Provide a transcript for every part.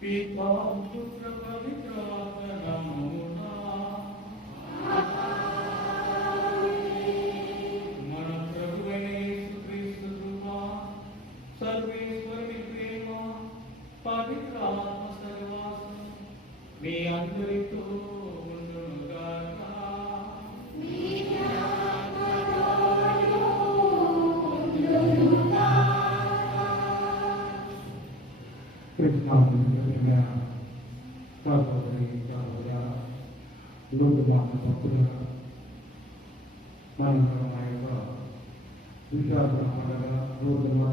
पिता पुत्र पवित्र आत्मा नाममुना మన ప్రభువైన యేసుక్రీస్తు కృప సర్వేశ్వరుని ప్రేమ పవిత్ర ఆత్మ సహవాసం మీ అందరితో ఉండునుగాక.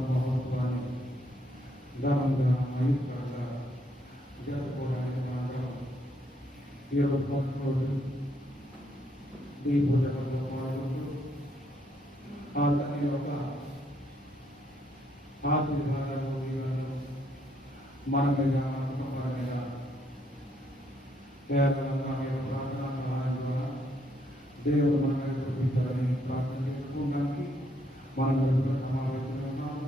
మహోత్సవాన్ని ఘనంగా మహిళగా జరుపుకోవడానికి మాత్రం ఈరోజు రోజు ఈ పూజలో పాల్గొంటూ ఆ తన యొక్క ఆశీర్వాదాలు మన మీద కుటుంబాల మీద కేవలం ప్రార్థనా సహాయం ద్వారా దేవుడు మన మీద చూపించాలని ప్రార్థన చేసుకోవడానికి మనం సమావేశంగా ఉన్నాము.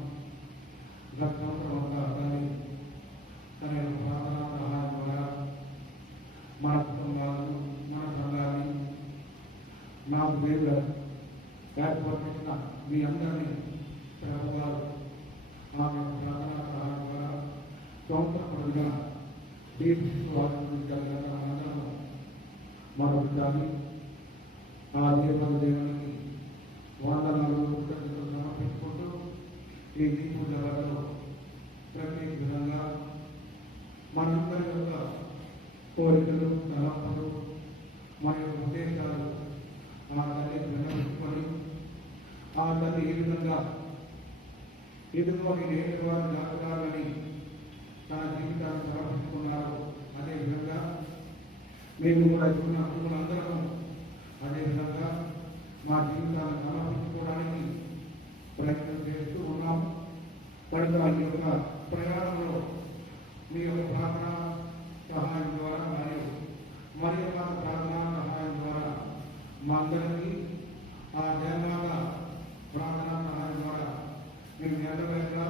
గత సంవత్సరం తన యొక్క ప్రార్థనా సహాయం ద్వారా మన కుటుంబాలను మన సంఘాన్ని నాకు దేవుడు ఏర్పరిచిన మీ అందరినీ ప్రభుత్వాలు ఆమె ప్రార్థనా సహాయం ద్వారా సంవత్సరపడిగా అందరూ మరొకసారి ఆ దేవునికి వందనాలు సమర్పించుకుంటూ ఈ దీపు జగత్తులో ప్రత్యేక విధంగా మనందరి యొక్క కోరికలు తలంపులు మన యొక్క ఉద్దేశాలు ఆ తల్లి విన్నవించుకొని ఆ తల్లి ఏ విధంగా ఇదిగో నేను ఏ వారి జాతకాలని తన జీవితాన్ని సమర్పించుకున్నారు. అదేవిధంగా మేము కూడా ఇచ్చిన అందరం అదేవిధంగా మా జీవితాన్ని సమర్పించుకోవడానికి ప్రయత్నం చేస్తూ ఉన్నాము. కనుక ఈ యొక్క ప్రయాణంలో మీ యొక్క ప్రార్థన సహాయం ద్వారా మరియు యొక్క ప్రార్థనా సహాయం ద్వారా మా అందరికీ ఆ జయమాత ప్రార్థనా సహాయం ద్వారా మేము ఎల్లవేళలా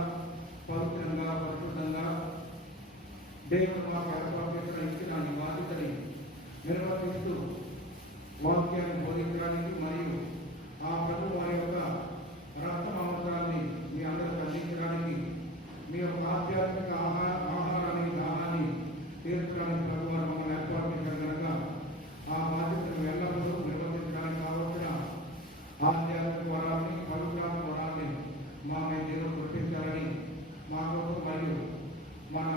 పవిత్రంగా పరిశుద్ధంగా దేవుడు మాకు ఏర్పాటు ఇచ్చిన ఈ బాధ్యతని నిర్వర్తిస్తూ వాక్యాన్ని బోధించడానికి మరియు ఆ ప్రభు వారి యొక్క రక్త అవసరాన్ని మీ అందరికి అందించడానికి మీ యొక్క ఆధ్యాత్మిక ఆహారాన్ని దానాన్ని తీర్చడానికి ప్రభు వారు మమ్మల్ని ఏర్పాటు చేశారు కనుక ఆ బాధ్యతను ఎల్లప్పుడూ నిర్వర్తించడానికి కావలసిన ఆధ్యాత్మిక వరాన్ని పవిత్ర వరాన్ని మా మీద దేవుడు గుర్తించాలని మా కోసం మరియు మన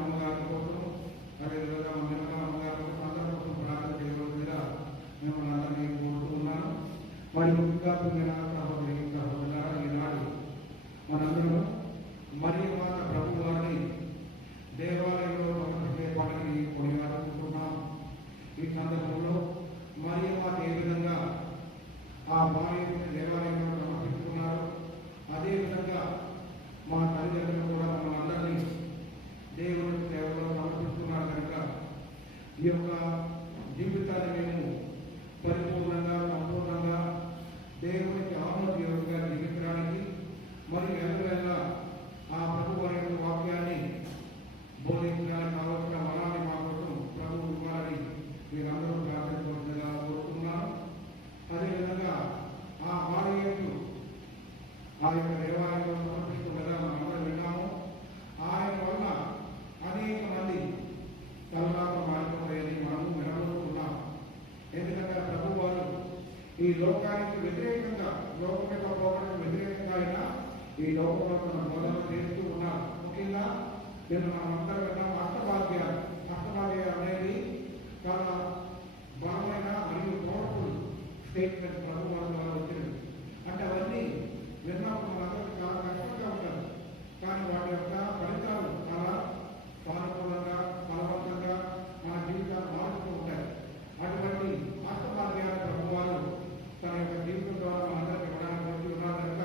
అమ్మగారి కోసం అదేవిధంగా మా మిగతా అమ్మగారి కోసం అందరి కోసం ప్రార్థన చేయవలసిందిగా మిమ్మల్ని అందరినీ కోరుతున్నాను. మరియు ముఖ్యంగా సహోదరి సహోదరులారా, ఈనాడు మనందరము మరియు మాత ప్రభు వారిని దేవాలయంలో పండుగని కొనియాడుకుంటున్నాం. ఈ సందర్భంలో మరియు మాత ఏ విధంగా ఆ భార్యని దేవాలయంలో సమర్పించుకున్నారు, అదేవిధంగా మా తల్లిదండ్రులు కూడా మమ్మల్ని అందరినీ దేవుని సేవలో సమర్పిస్తున్నారు కనుక ఈ యొక్క జీవితాన్ని మేము పరిపూర్ణంగా సంపూర్ణంగా దేవునికి ఆమోదయోగ్యంగా జీవించడానికి మరియు ఎల్లవేళ ఆ ప్రభు వారి యొక్క వాక్యాన్ని బోధించడానికి కావలసిన వరాన్ని మా కోసం ప్రభు ఇవ్వాలని మీరందరూ ప్రార్థించవలసిందిగా కోరుతున్నాను. అదేవిధంగా ఆ ఆలయంలో ఆ యొక్క దేవాలయంలో సమర్పిస్తుండగా మనందరం విన్నాము. ఆయన వల్ల అనేక మంది తలరాత్రులు మారిపోతాయని మనము వినబోతున్నాం. ఎందుకంటే ప్రభు వారు ఈ లోకానికి వ్యతిరేకంగా, లోకం యొక్క పోకడకు వ్యతిరేకంగా అయినా ఈ లోకంలో తన బోధన చేస్తూ ఉన్నారు. ముఖ్యంగా నేను మనమందరం విన్నాం అష్టభాగ్యాలు అనేది చాలా బలమైన మరియు పవర్ఫుల్ స్టేట్మెంట్ ప్రభు వారి ద్వారా వచ్చింది. అంటే అవన్నీ విన్నప్పుడు మనందరికీ చాలా కష్టంగా ఉంటారు, కానీ వాటి యొక్క ఫలితాలు చాలా సానుకూలంగా బలవంతంగా మన జీవితాలు మారుతూ ఉంటాయి. అటువంటి అష్టభాగ్యాల ప్రభు వారు తన యొక్క జీవితం ద్వారా మనందరికీ ఇవ్వడానికి వచ్చి ఉన్నారు కనుక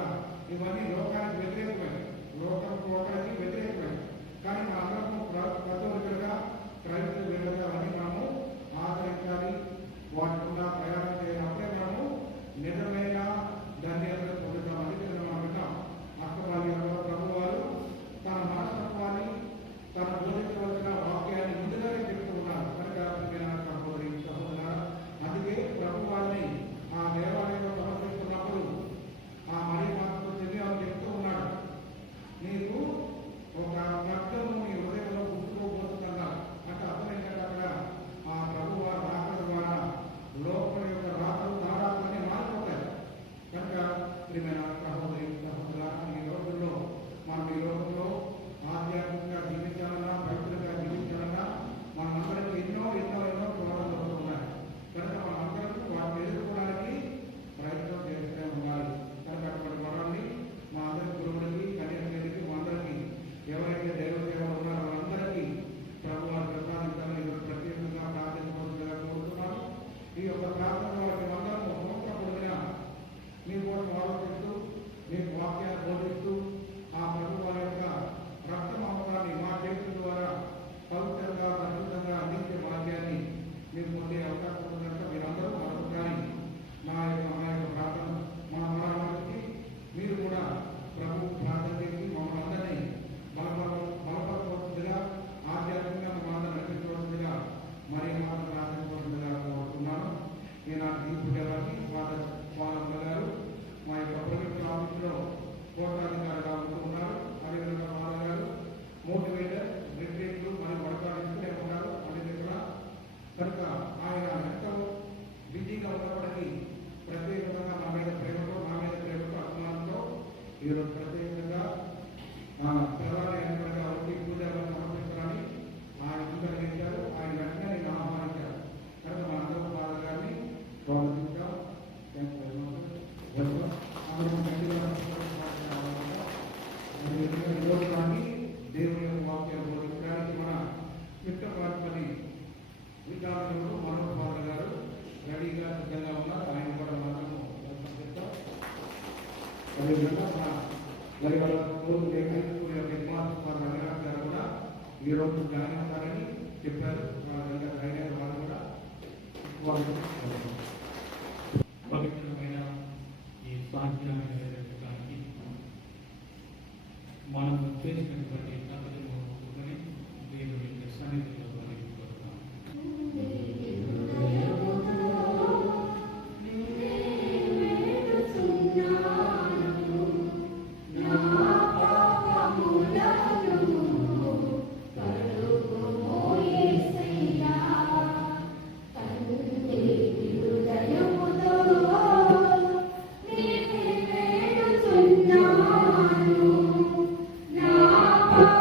ఇవన్నీ లోకానికి వ్యతిరేకమైన, లోకం పోకడానికి వ్యతిరేకమైన, కానీ మనందరము కథోలికలుగా క్రైస్తవులుగా అవన్నీ మనము ఆచరించాలి. వాటి కూడా ప్రయాణం చేయనప్పుడే మనము నిజమైన ధన్యతను పొందుతామని మనం విన్నాం. అష్టభాగ్యాలలో ప్రభు వారు తన మనస్తత్వాన్ని, తన బోధించవలసిన వాక్యాన్ని ముందుగానే చెప్తూ ఉన్నారు. కనుక సహోదరి సహోదరులారా, అందుకే ప్రభు వారిని ఆ దేవాలయంలో సమర్పిస్తున్నప్పుడు ఆ మరి మాత్రం తెలియాలని చెప్తూ ఉన్నాడు, నీకు ఒక రక్తము నీ హృదయంలో పుట్టుకోబోతున్నారు. అంటే అర్థమైందంటే అక్కడ ఆ ప్రభు వారి రాకడ ద్వారా లోపల యొక్క రాకలు దారాలన్నీ మారిపోతాయి. కనుక ప్రియమైన సహోదరి సహోదరుల, ఈ రోజుల్లో మనం ఈ లోకంలో ఆధ్యాత్మికంగా జీవించాలన్నా, భక్తులుగా జీవించాలన్నా మనందరికీ ఎన్నో సవాళ్ళు వస్తున్నాయి. కనుక మనందరం వాటిని ఎదుర్కోవడానికి ప్రయత్నం చేస్తూనే ఉండాలి. కనుక అటువంటి వరాన్ని మా అందరి గురువులకి, కన్యాస్త్రీలకి, మా అందరికీ ఎవరైతే దైవ సేవలు ఉన్నారో వాళ్ళందరికీ ప్రభు వారు ప్రసాదించాలని ప్రత్యేకంగా ప్రార్థించవలసిందిగా కోరుతున్నాను. ఈ యొక్క ప్రార్థన వారికి అందరము సంవత్సరపొడిగిన మీ కోసం ఆలోచిస్తూ, మీకు వాక్యాన్ని బోధిస్తూ ఆ ప్రభు వారి యొక్క రక్త మాంసాన్ని మా చేతుల ద్వారా పవిత్రంగా పరిశుద్ధంగా అందించే వాక్యాన్ని మీరు పొందే అవకాశం ఉంది కనుక మీరందరూ మరొకసారి మా యొక్క ప్రార్థన మా మరణానికి మీరు కూడా ప్రభు ప్రార్థన చేసి మమ్మల్ని అందరినీ బలపరచవలసిందిగా, ఆధ్యాత్మికంగా మమ్మల్ని నడిపించవలసిందిగా మరి మాత్రం ప్రార్థించవలసిందిగా కోరుతున్నాను. ఈనాటి దీపుజానికి స్వాగతం గారు మా యొక్క ప్రభుత్వ ఆఫీసులో కోటాధికారిగా ఉంటూ ఉన్నారు. అదేవిధంగా ఫాదర్ గారు మోటివేటర్, రిట్రీట్లు మరియు వర్గాలు ఇస్తూనే ఉన్నారు అన్ని దగ్గర. కనుక ఆయన ఎంతో బిజీగా ఉన్నప్పటికీ ప్రత్యేకంగా మా మీద ప్రేమతో అభిమానంతో ఈరోజు ప్రత్యేకంగా ప్రధాన వచ్చి పూజలు సమర్పించడానికి ఆయన ముందరిగించారు. ఆయన వెంటనే నేను ఆహ్వానించారు. కనుక మనందరూ ఫాదర్ గారిని స్వాగతించాం. దేవుని యొక్క వాక్యాలు బోధించడానికి మన మిత్రపాత్మని విద్యార్థులు మనోహర్ ఫాదర్ గారు రెడీగా సిద్ధంగా ఉన్నారు. ఆయన కూడా మనము చెప్తాం. అదేవిధంగా మన గరిగల స్కూల్ హైస్కూల్ యొక్క హెడ్ మాస్టర్ రంగనాథ్ గారు కూడా ఈరోజు జాయిన్ అవుతారని చెప్పారు. వాళ్ళ దగ్గర జాయిన్ అయిన వాళ్ళు కూడా పవిత్రమైన ఈ సాధ్యాన్ని నెరవేర్చడానికి మనం చేసినటువంటి తప్పని దేవుని సన్నిధిలో వహించుకుంటున్నాం. నా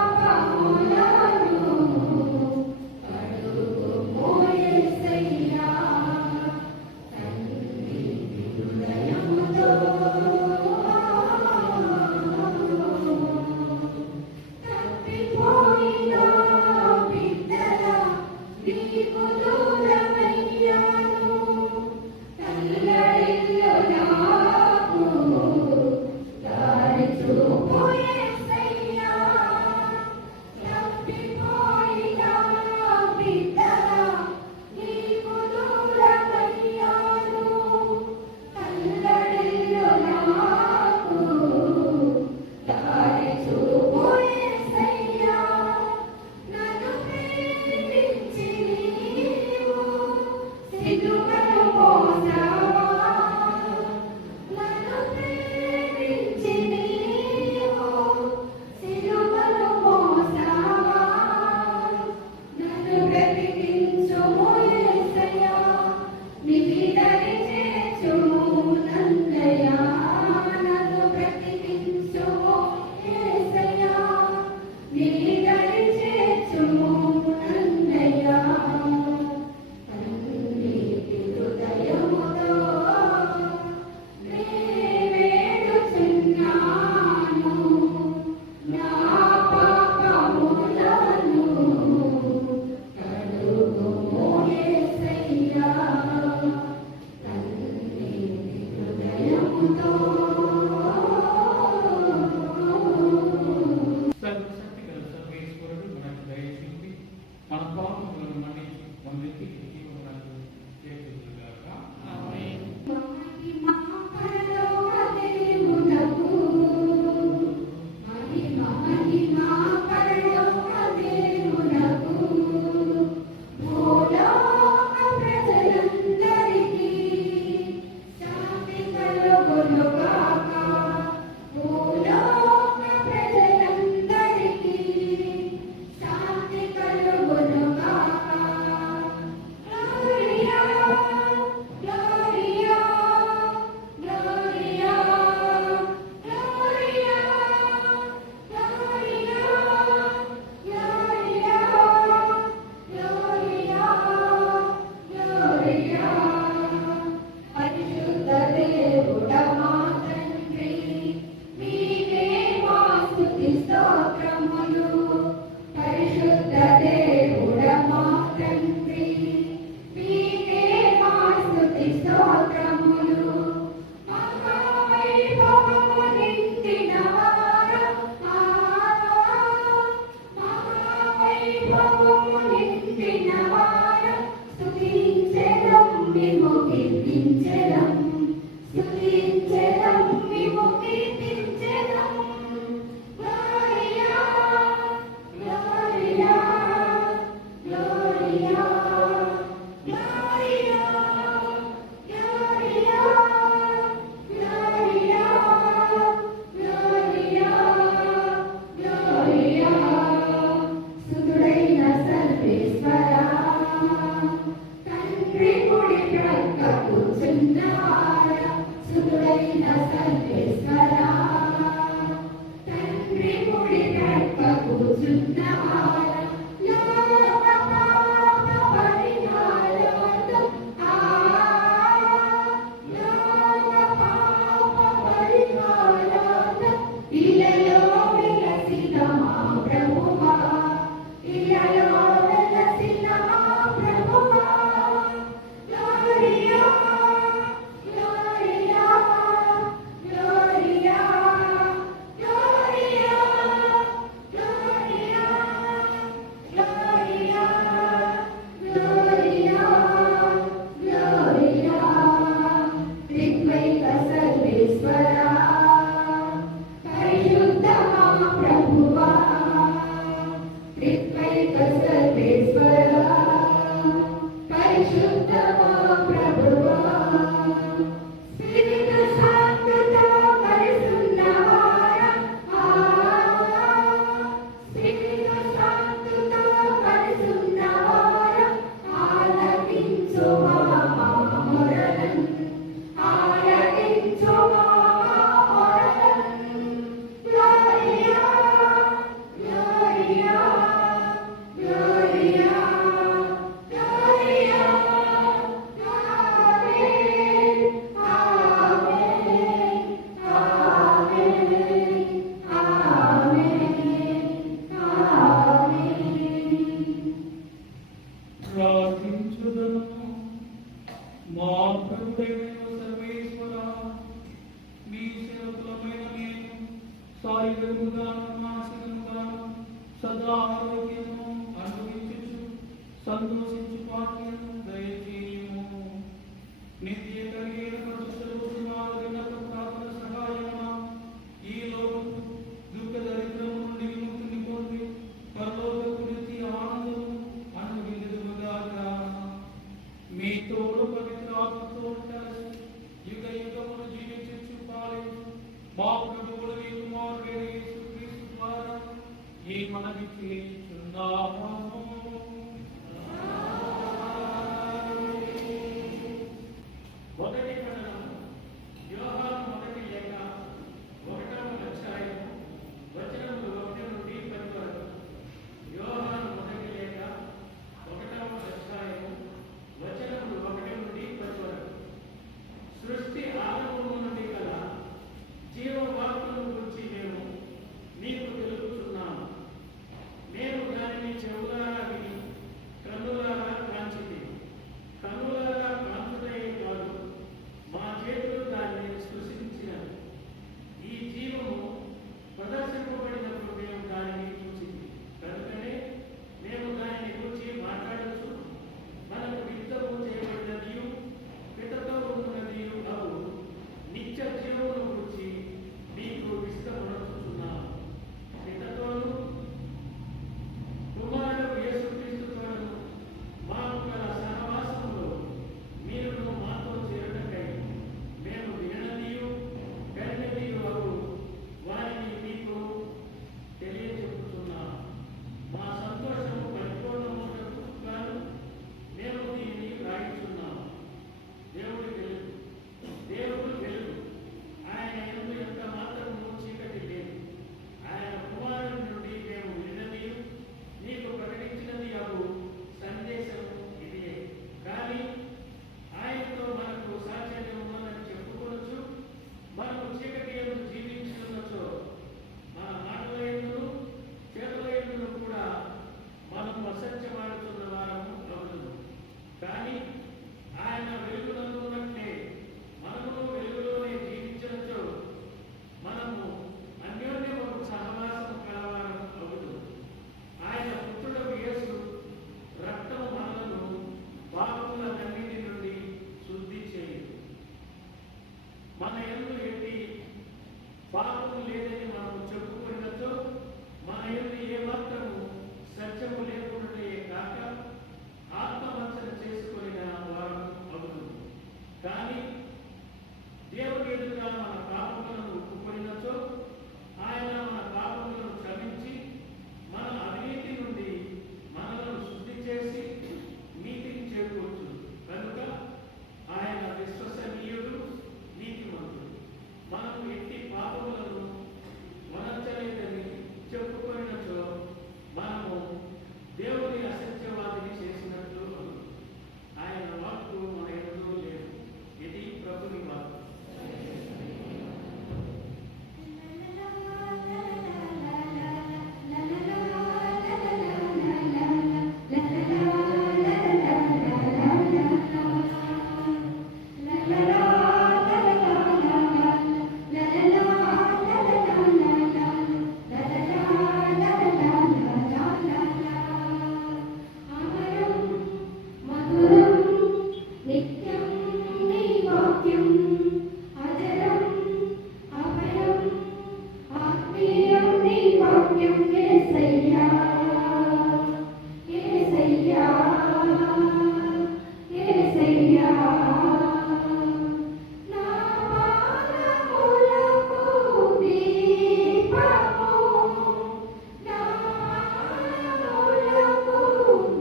సిలువను మోసావా నన్ను ప్రేమించి నీవు సిలువను మోసావా నన్ను బ్రతికించుము యేసయ్యా నీ దరి చేర్చుము నన్నయ్యా నన్ను బ్రతికించుము యేసయ్యా నీ దరి చేర్చుము నన్నయ్యా కన్నీటి హృదయముతో నే వేడుచున్నాను నా పాపములను కడుగుము యేసయ్యా కన్నీటి హృదయముతో సర్వశక్తి గల సర్వేశ్వరుడు మనకు దయచేసి మన పాపములను మన్నించి మన వ్యక్తికి జీవమునకు చేర్చుగాక. ఆమేన్. మహిమా పరలోక దేవునకు మహిమా పరలోక దేవునకు భూలోక ప్రజలందరికీ శాంతి కలుగునుగాక భూలోక ప్రజలందరికీ శాంతి కలుగునుగాక Gloria gloria gloria gloria gloria gloria gloria Gloria పరిశుద్ధ దేవుడా మా తండ్రి నీకే మా స్తుతి స్తోత్రములు పరిశుద్ధ దేవుడా మా తండ్రి నీకే మా స్తుతి స్తోత్రములు మహావైభవము నిండిన వారా మహావైభవము నిండిన వారా స్తుతించెదం మేము కీర్తించెదం స్తుతించెదం మేము కీర్తించెదం gloria gloria gloria gloria gloria gloria gloria gloria సుతుడైన సర్వేశ్వరా తండ్రి కుడి ప్రక్క కూర్చున్నవాడా సుతుడైన సర్వేశ్వరా తండ్రి కుడి ప్రక్క కూర్చున్నవాడా లోక పాప పరిహారార్థం లోక పాప పరిహారార్థం ఇలలో వెలసిన మా ప్రభువా ఇలలో వెలసిన మా ప్రభువా gloria gloria gloria gloria gloria gloria gloria gloria త్రిత్వైక సర్వేశ్వరా పరిశుద్ధ మా ప్రభువా త్రిత్వైక సర్వేశ్వరా పరిశుద్ధ మా ప్రభువా స్పిరిటు శాంతుతో పరిశుద్ధవారా స్పిరిటు శాంతుతో పరిశుద్ధవారా ఆలకించు మా మొరలను ఆలకించు మా మొరలను గ్లోరియా గ్లోరియా గ్లోరియా గ్లోరియా ప్రార్థించుదము. మా ప్రభువైన సర్వేశ్వరా, మీ సేవకులమైన మేము సాయుధముగాను మానసికముగాను సదా ఆరోగ్యము అనుభవించుచు సంతోషించు భాగ్యము దయచేయము. నిత్య కలిగిన పరిశుద్ధ ప్రార్థన సహాయమా ఈ లోకము దుఃఖ దరిద్రము నుండి విముక్తిని పొంది పరలోక పుణ్యతి ఆనందము అనుభవించుదుగాక. మీ తోడు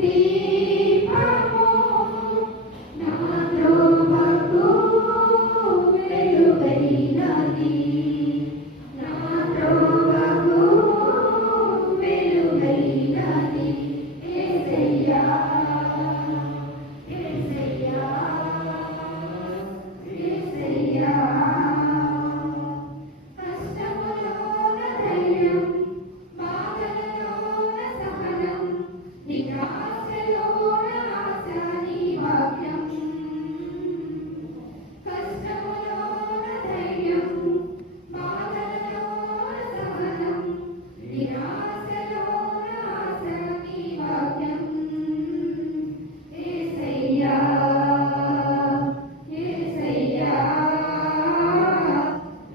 దీపము నా త్రోవకు వెలుగైనది నా త్రోవకు వెలుగైనది యేసయ్యా యేసయ్యా యేసయ్యా కష్టములోన ధైర్యం బాధలలోన సహనం నిరాశలోన ఆశ నీ వాక్యం కష్టములోన ధైర్యం బాధలలోన సహనం నిరాశలోన ఆశ నీ వాక్యం యేసయ్యా యేసయ్యా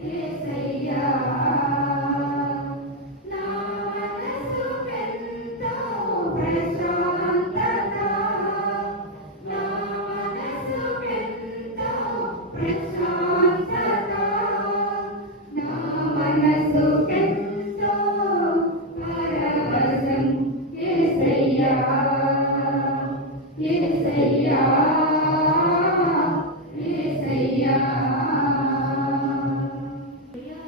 యేసయ్యా నా మనసుకెంతో ప్రశాంతత నా మనసుకెంతో ప్రశాంతత నా మనసుకెంతో పరవశం యేసయ్యా యేసయ్యా యేసయ్యా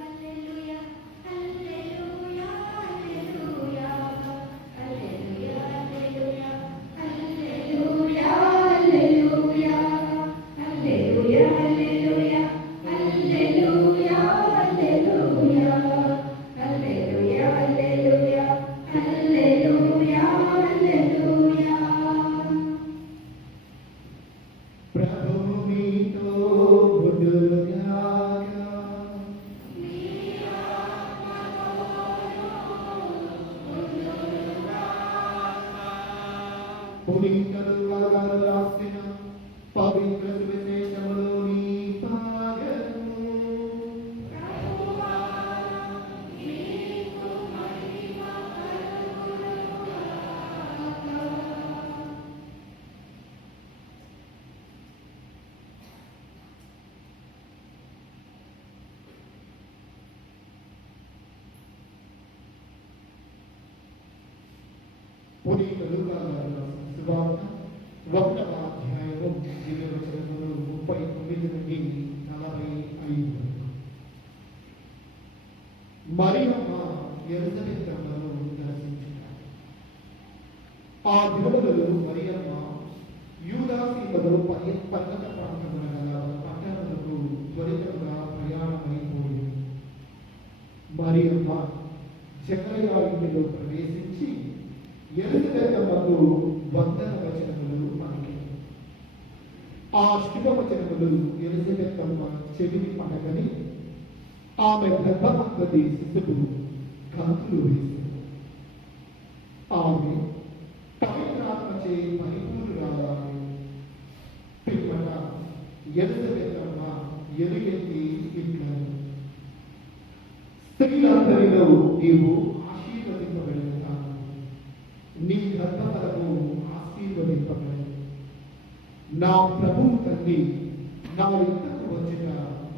హల్లెలూయా హల్లెలూయా హల్లెలూయా హల్లెలూయా హల్లెలూయా హల్లెలూయా హల్లెలూయా హల్లెలూయా హల్లెలూయా హల్లెలూయా హల్లెలూయా హల్లెలూయా హల్లెలూయా హల్లెలూయా ప్రభువు మీతో ఉండునుగాక. పునీత లూకా గారు రాసిన పవిత్ర సువిశేషములోని భాగము. పునీత లూకా గారు రాసిన సువార్త 1వ అధ్యాయము 39 నుండి 45 వరకు. మరియమ్మ యెరూషలేమును దర్శించుట. ఆ దినములలో మరియమ్మ యూదాసీమలో పర్వత ప్రాంతమున గల పట్టణములకు త్వరితముగా ప్రయాణమైపోయింది. మరియమ్మ జకర్యా ఇంటిలో ప్రవేశించి యెరూషలేముకు వందన వచనములు పలికింది. ఆ శుభవచనములు యెరూషలేము చెవిని పడగని ఆమె గర్భమంతటి శిశువు గంతులు వేసింది. ఆమె పవిత్రాత్మచే పరిపూర్ణురాలాయి. పిమ్మట యెరూషలేము ఎలుగెత్తి ఇట్లా, స్త్రీలందరిలో నీవు ఆశీర్వదింపబడినదాను, నీ గర్భఫలము ఆశీర్వదింపబడి. నా ప్రభువు తల్లి నా ఇంతకు వచ్చిన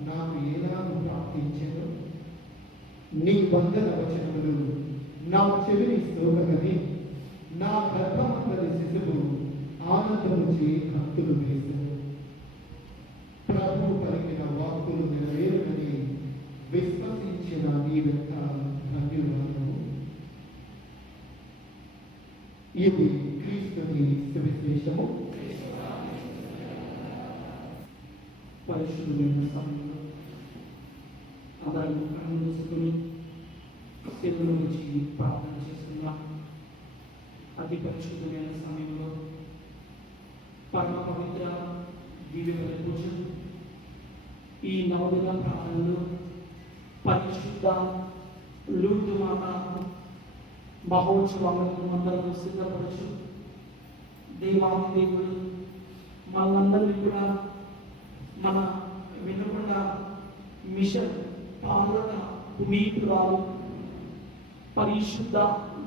నాకు ఏలాగు ప్రార్థించెను. నీ వందన వచనములు నా చెవిని సోకగని నా గర్భమందరి శిశువు ఆనందముచే గంతులు వేసెను. ప్రభువు పలికిన వాక్కులు నెరవేరునని విశ్వసించిన నీవెంత ధన్యురాలవు. ఇది క్రీస్తుని సువిశేషము. పరిశుద్ధమైన సమయంలో అందరం కన్ను మూసుకుని శిలువలో నుంచి ప్రార్థన చేస్తున్నాం. అతి పరిశుద్ధమైన సమయంలో పరమ పవిత్ర దివ్యమైన పూజ ఈ నవదిన ప్రార్థనలు పరిశుద్ధ లూర్దు మాత మహోత్సవాలను అందరూ సిద్ధపరచు. దేవాది దేవుడు మనందరినీ కూడా మన వినకుండా మిషన్ పాలన పునీతురాలు పరిశుద్ధ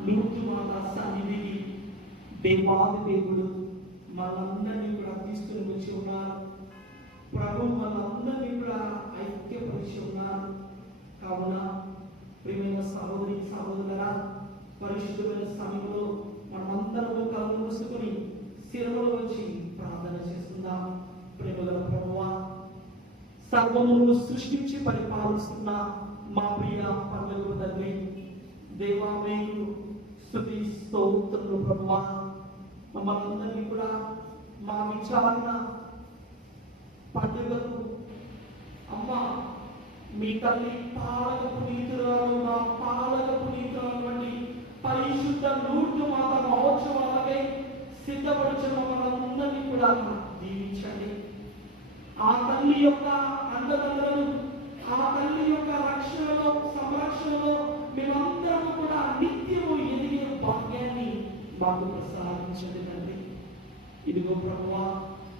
లూర్దు మాత సన్నిధికి దేవాది దేవుడు మనందరినీ కూడా తీసుకుని వచ్చి ఉన్నారు. ప్రభు మనందరినీ కూడా ఐక్యపరిచి ఉన్నారు. కావున ప్రియమైన సహోదరి సహోదరులారా, పరిశుద్ధమైన సమయంలో మనమందరము కళ్ళు మూసుకొని సర్వమును సృష్టించి పరిపాలిస్తున్న మా ప్రియ పరలోకపు తండ్రి, దేవా మీకు స్తుతి స్తోత్రములు ప్రభువా. మమ్మల్ని అందరినీ కూడా మా విచారణ పండుగకు అమ్మ మీ తల్లి పాలక పునీతురాలు, మా పాలక పునీతురాలు పరిశుద్ధ లూర్దు మాత మహోత్సవాలకై సిద్ధపడుచున్న మనందరినీ కూడా దీవించండి. ఆ తల్లి యొక్క అండదండలను, ఆ తల్లి యొక్క రక్షణలో సంరక్షణలో మేమందరం కూడా నిత్యము ఎదిగే భాగ్యాన్ని మాకు ప్రసాదించండి తండ్రి. ఇదిగో ప్రభువా,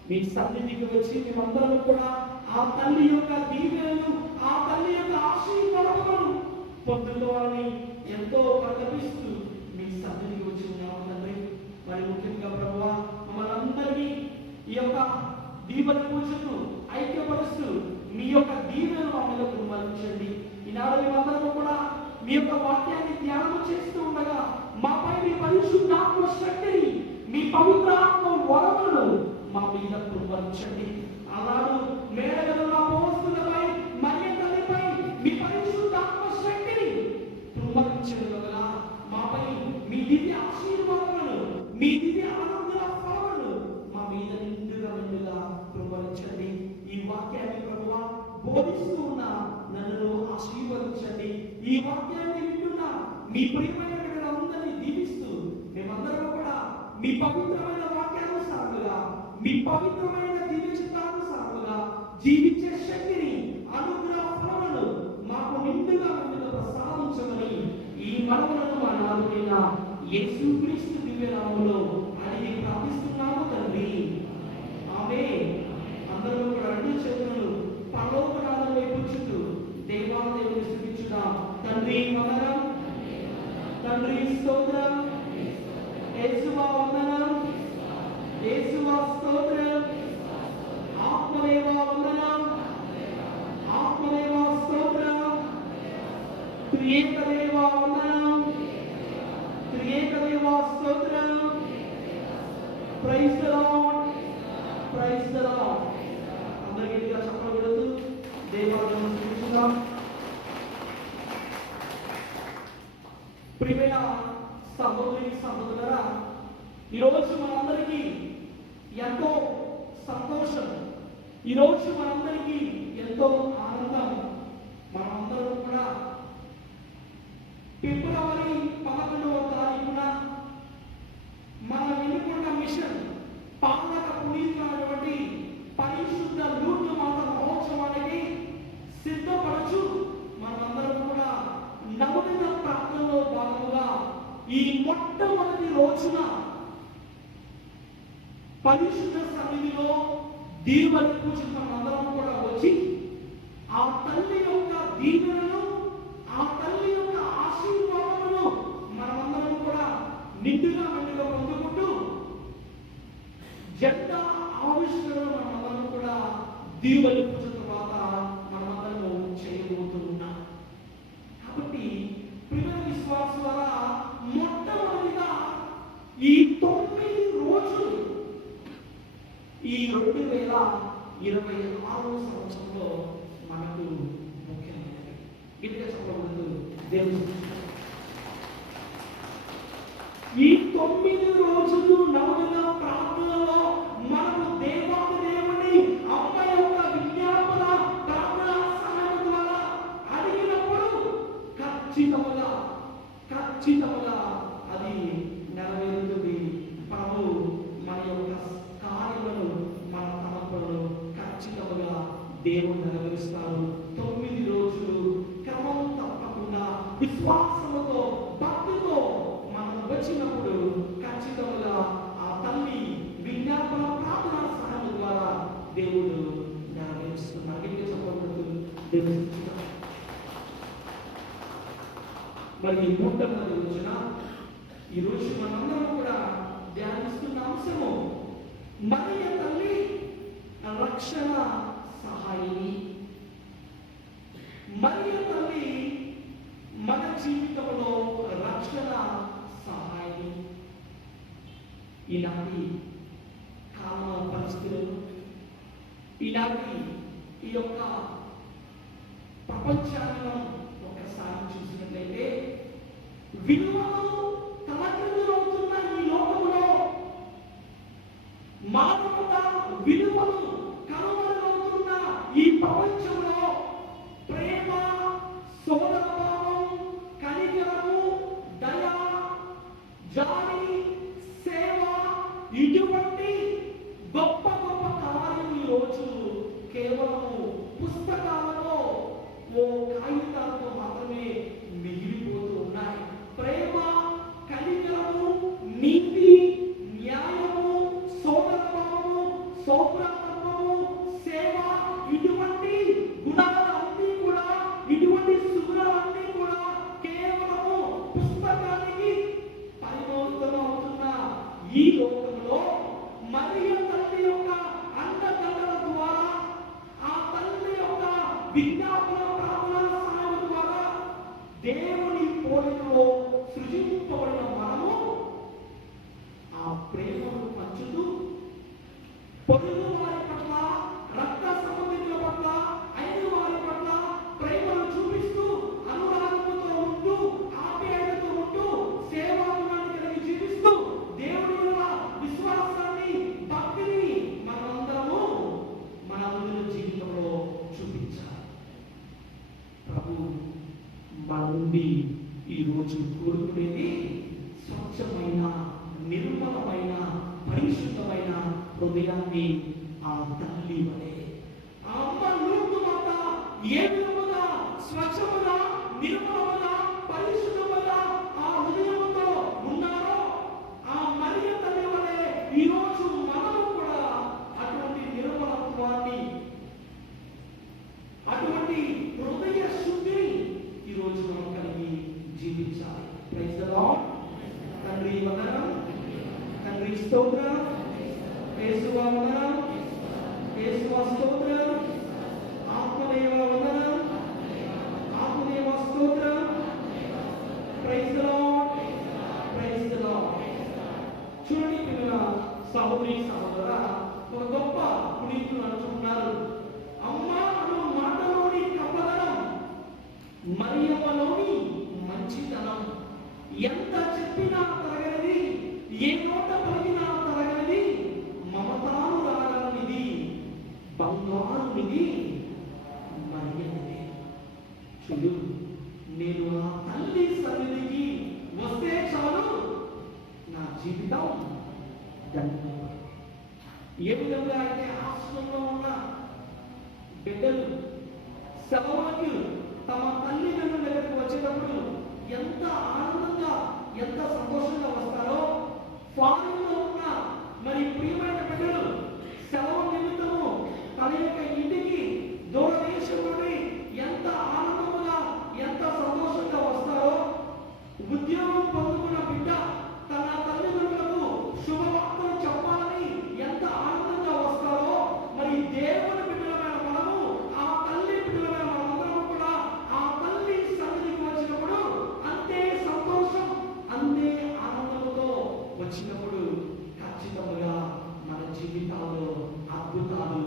మీ సన్నిధికి వచ్చి మేమందరం కూడా ఆ తల్లి యొక్క దీవెనలు, ఆ తల్లి యొక్క ఆశీర్వాదములను పొందుకోవాలని ఎంతో ప్రకటిస్తూ మీ సన్నిధికి వచ్చి ఉన్నాము తండ్రి. మరి ముఖ్యంగా ప్రభువా, మమ్మల్ని అందరినీ ఈ యొక్క దీవెన పూజను ఐక్యపరుస్తూ మీ యొక్క దీవెనలు మమ్మల్ని కుమరించండి. ఈనాడు మేమందరం కూడా మీ యొక్క వాక్యాన్ని ధ్యానం చేస్తూ ఉండగా మాపై మీ పరిశుద్ధాత్మ శక్తిని, మీ పవిత్రాత్మ వరములను మా మీద కుమరించండి. ఆనాడు మేడగల అపోస్తలులపై మరియ తల్లిపై మీ పరిశుద్ధాత్మ శక్తిని కుమరించగలగా మాపై మీ దివ్య ఆశీర్వాదాలను, మీ దివ్య అనుగ్రహ ఫలములను మా మీద నిండుగా కుమరించండి. ఈ వాక్యాన్ని ప్రభువా బోధిస్తూ ఉన్న నన్ను ఆశీర్వదించండి. ఈ వాక్యాన్ని వింటున్న మీ ప్రియమైన అందరినీ దీవిస్తూ మేమందరం కూడా మీ పవిత్రమైన వాక్యానుసారులుగా, మీ పవిత్రమైన దివ్య చిత్తానుసారులుగా జీవించే శక్తిని, అనుగ్రహ ఫలములను మాకు నిండుగా ప్రసాదించమని ఈ మనవులను మా నాలుగైన యేసుక్రీస్తు దివ్య నామములో అడిగి ప్రార్థిస్తున్నాము తండ్రి. ఆమేన్. అందరూ కూడా రెండు చేతులను పరలోకనాథం వైపు చుట్టూ దేవాదేవుని స్తుతించుదాం. తండ్రి వందనం, తండ్రి స్తోత్రం, యేసువా వందనం, యేసువా స్తోత్రం, ఆత్మదేవా వందనం, ఆత్మదేవా స్తోత్రం, త్రియేక దేవా వందనం, త్రియేక దేవా స్తోత్రం. Praise the Lord, praise the Lord. అందరికీ చప్పట్లు కొడుతూ దేవాలయం స్తుతించుదాం. ప్రియమైన సహోదరి సహోదరులారా, ఈరోజు మనందరికీ ఎంతో సంతోషం, ఈరోజు మనందరికీ ఎంతో ఆనందం. మనమందరం కూడా ఫిబ్రవరి 11వ తారీఖున మన వినుకొండ మిషన్ పాలక పునీతులైనటువంటి పరిశుద్ధ లూర్దు మాత మహోత్సవానికి సిద్ధపరచు మనమందరం కూడా నవదిన ప్రార్థనలో భాగంగా ఈ మొట్టమొదటి రోజున పరిశుద్ధ సన్నిధిలో దీవెన పూజకు మనమందరం కూడా వచ్చి ఆ తల్లి యొక్క దీవెనను, ఆ తల్లి యొక్క ఆశీర్వాదములను మనమందరం కూడా నిండుగా పొందుకుంటూ జెండా ఆవిష్కరణ మనమందరం కూడా దీవెన పూజ తర్వాత మనమందరం చేయబోతున్నాం. కాబట్టి ప్రియ విశ్వాసులారా, మొట్టమొదటిగా ఈ 9 రోజులు ఈ 2026వ సంవత్సరంలో మనకు ముఖ్యమైనది. ఇదిగా చెప్పబడుతూ దేవుడు ఈ 9 రోజులు నవదిన ప్రార్థనలో మనము దేవాది దేవుని అమ్మ యొక్క విజ్ఞాపన ప్రార్థన సహాయం ద్వారా అడిగినప్పుడు ఖచ్చితంగా అది నెరవేరుతుంది. ప్రభు మన యొక్క కార్యములను, మన తలంపులను ఖచ్చితంగా దేవుడు నెరవేరుస్తారు. 9 రోజులు క్రమం తప్పకుండా విశ్వాసముతో, భక్తితో మనం వచ్చినప్పుడు ఖచ్చితంగా ఆ తల్లి విజ్ఞాపన ప్రార్థన సహాయం ద్వారా దేవుడు నెరవేరుస్తున్నారు. మరి ఈ మొట్టమొదటి రోజున ఈరోజు మనందరం కూడా ధ్యానిస్తున్న అంశము మరియ తల్లి రక్షణ సహాయిని. మరియ తల్లి మన జీవితంలో రక్షణ సహాయిని. ఇలాంటి కాల పరిస్థితులు, ఇలాంటి ఈ యొక్క ప్రపంచాన్ని మనం ఒకసారి చూసినట్లయితే విలువలు తలకిందులవుతున్న ఈ లోకములో మానవత విలువలు కనుమరుగవుతున్న ఈ ప్రపంచంలో ప్రేమ, సోదరభావం, కనికరము, దయ, జాలి, సేవ ఇటువంటి గొప్ప గొప్ప కార్యాలు ఈరోజు కేవలము పుస్తకాలలో ఓ కాగితాలతో మాత్రమే మిగిలిపోతూ ఉన్నాయి. ప్రేమ, కనికరము, నీతి, న్యాయము, సోదరభావము, సౌభ్రాతత్వము, సేవ ఇటువంటి గుణాలన్నీ కూడా, ఇటువంటి సుగుణాలన్నీ కూడా కేవలము పుస్తకానికి పరిమితం అవుతున్న ఈ లోకంలో మరియ తల్లి యొక్క అండదండల ద్వారా, ఆ తల్లి యొక్క విజ్ఞాపన ప్రార్థన సహాయం ద్వారా దేవుని పోలికలో సృజింపబడిన మనము ఆ ప్రేమను పంచుతూ పొరుగు వారి పట్ల, రక్త సంబంధికుల పట్ల, అయిన వారి పట్ల ప్రేమను చూపిస్తూ, అనురాగంతో ఉంటూ, ఆప్యాయతతో ఉంటూ, సేవా గుణాన్ని కలిగి జీవిస్తూ దేవుని వల్ల విశ్వాసాన్ని, భక్తిని మనమందరము మన అనుదిన జీవితంలో చూపించాలి. ప్రభు మన నుండి ఈరోజు కోరుకునేది స్వచ్ఛమైన, నిర్మలమైన, పరిశుద్ధమైన హృదయాన్ని ఆ తల్లి వలె, ఆ అమ్మ లూతు మాత ఏ విధముగా స్వచ్ఛముగా, నిర్మలముగా, పరిశుద్ధముగా ఆ హృదయముతో ఉన్నారో ఆ మరియ తల్లి వలె ఈరోజు మనము కూడా అటువంటి నిర్మలత్వాన్ని, అటువంటి హృదయ శుద్ధిని ఈరోజు మనం కలిగి జీవించాలి. Praise the Lord. తండ్రి వందనం, తండ్రి స్తోత్రం, యేసువా వందనం, యేసువా స్తోత్రం, ఆత్మదేవ వందనం, ఆత్మదేవ స్తోత్రం. Praise the Lord, praise the Lord. చూడండి పిల్లల, సహోదరి సహోదరా, ఒక గొప్ప పునీతులు అంటున్నారు, అమ్మ అను మాటలోని కపదనం, మరియమ్మలోని మంచితనం ఎంత చెప్పినా తరగనిది, ఏ నోట పలికినా తరగనిది, మమతాను రాగలనిది, బంగారునిది మరియమ్మనే. చూడు, నేను ఆ తల్లి సన్నిధికి వస్తే చాలు, నా జీవితం ధన్యమైనది. ఏ విధంగా అయితే ఆశ్రమంలో ఉన్న బిడ్డలు సెలవులకు తమ తల్లిదండ్రుల దగ్గరకు వచ్చేటప్పుడు ఎంత ఆనందంగా, ఎంత సంతోషంగా వస్తారో, ఫారిన్లో ఉన్న మరి ప్రియమైన బిడ్డలు సెలవు నిమిత్తము తన యొక్క ఇంటికి దూరదేశం నుండి ఎంత ఆనందంగా, ఎంత సంతోషంగా వస్తారో, ఉద్యోగం పొందుకున్న బిడ్డ తన తల్లిదండ్రులకు శుభవార్తలు చెప్పాలని ఎంత ఆనందంగా వస్తారో, మరి దేవుని బిడ్డలమైన మనము, ఆ తల్లి బిడ్డలమైన మనమందరం కూడా ఆ తల్లి సన్నిధికి వచ్చినప్పుడు అంతే సంతోషం, అంతే ఆనందంతో వచ్చినప్పుడు ఖచ్చితంగా మన జీవితాల్లో అద్భుతాలు,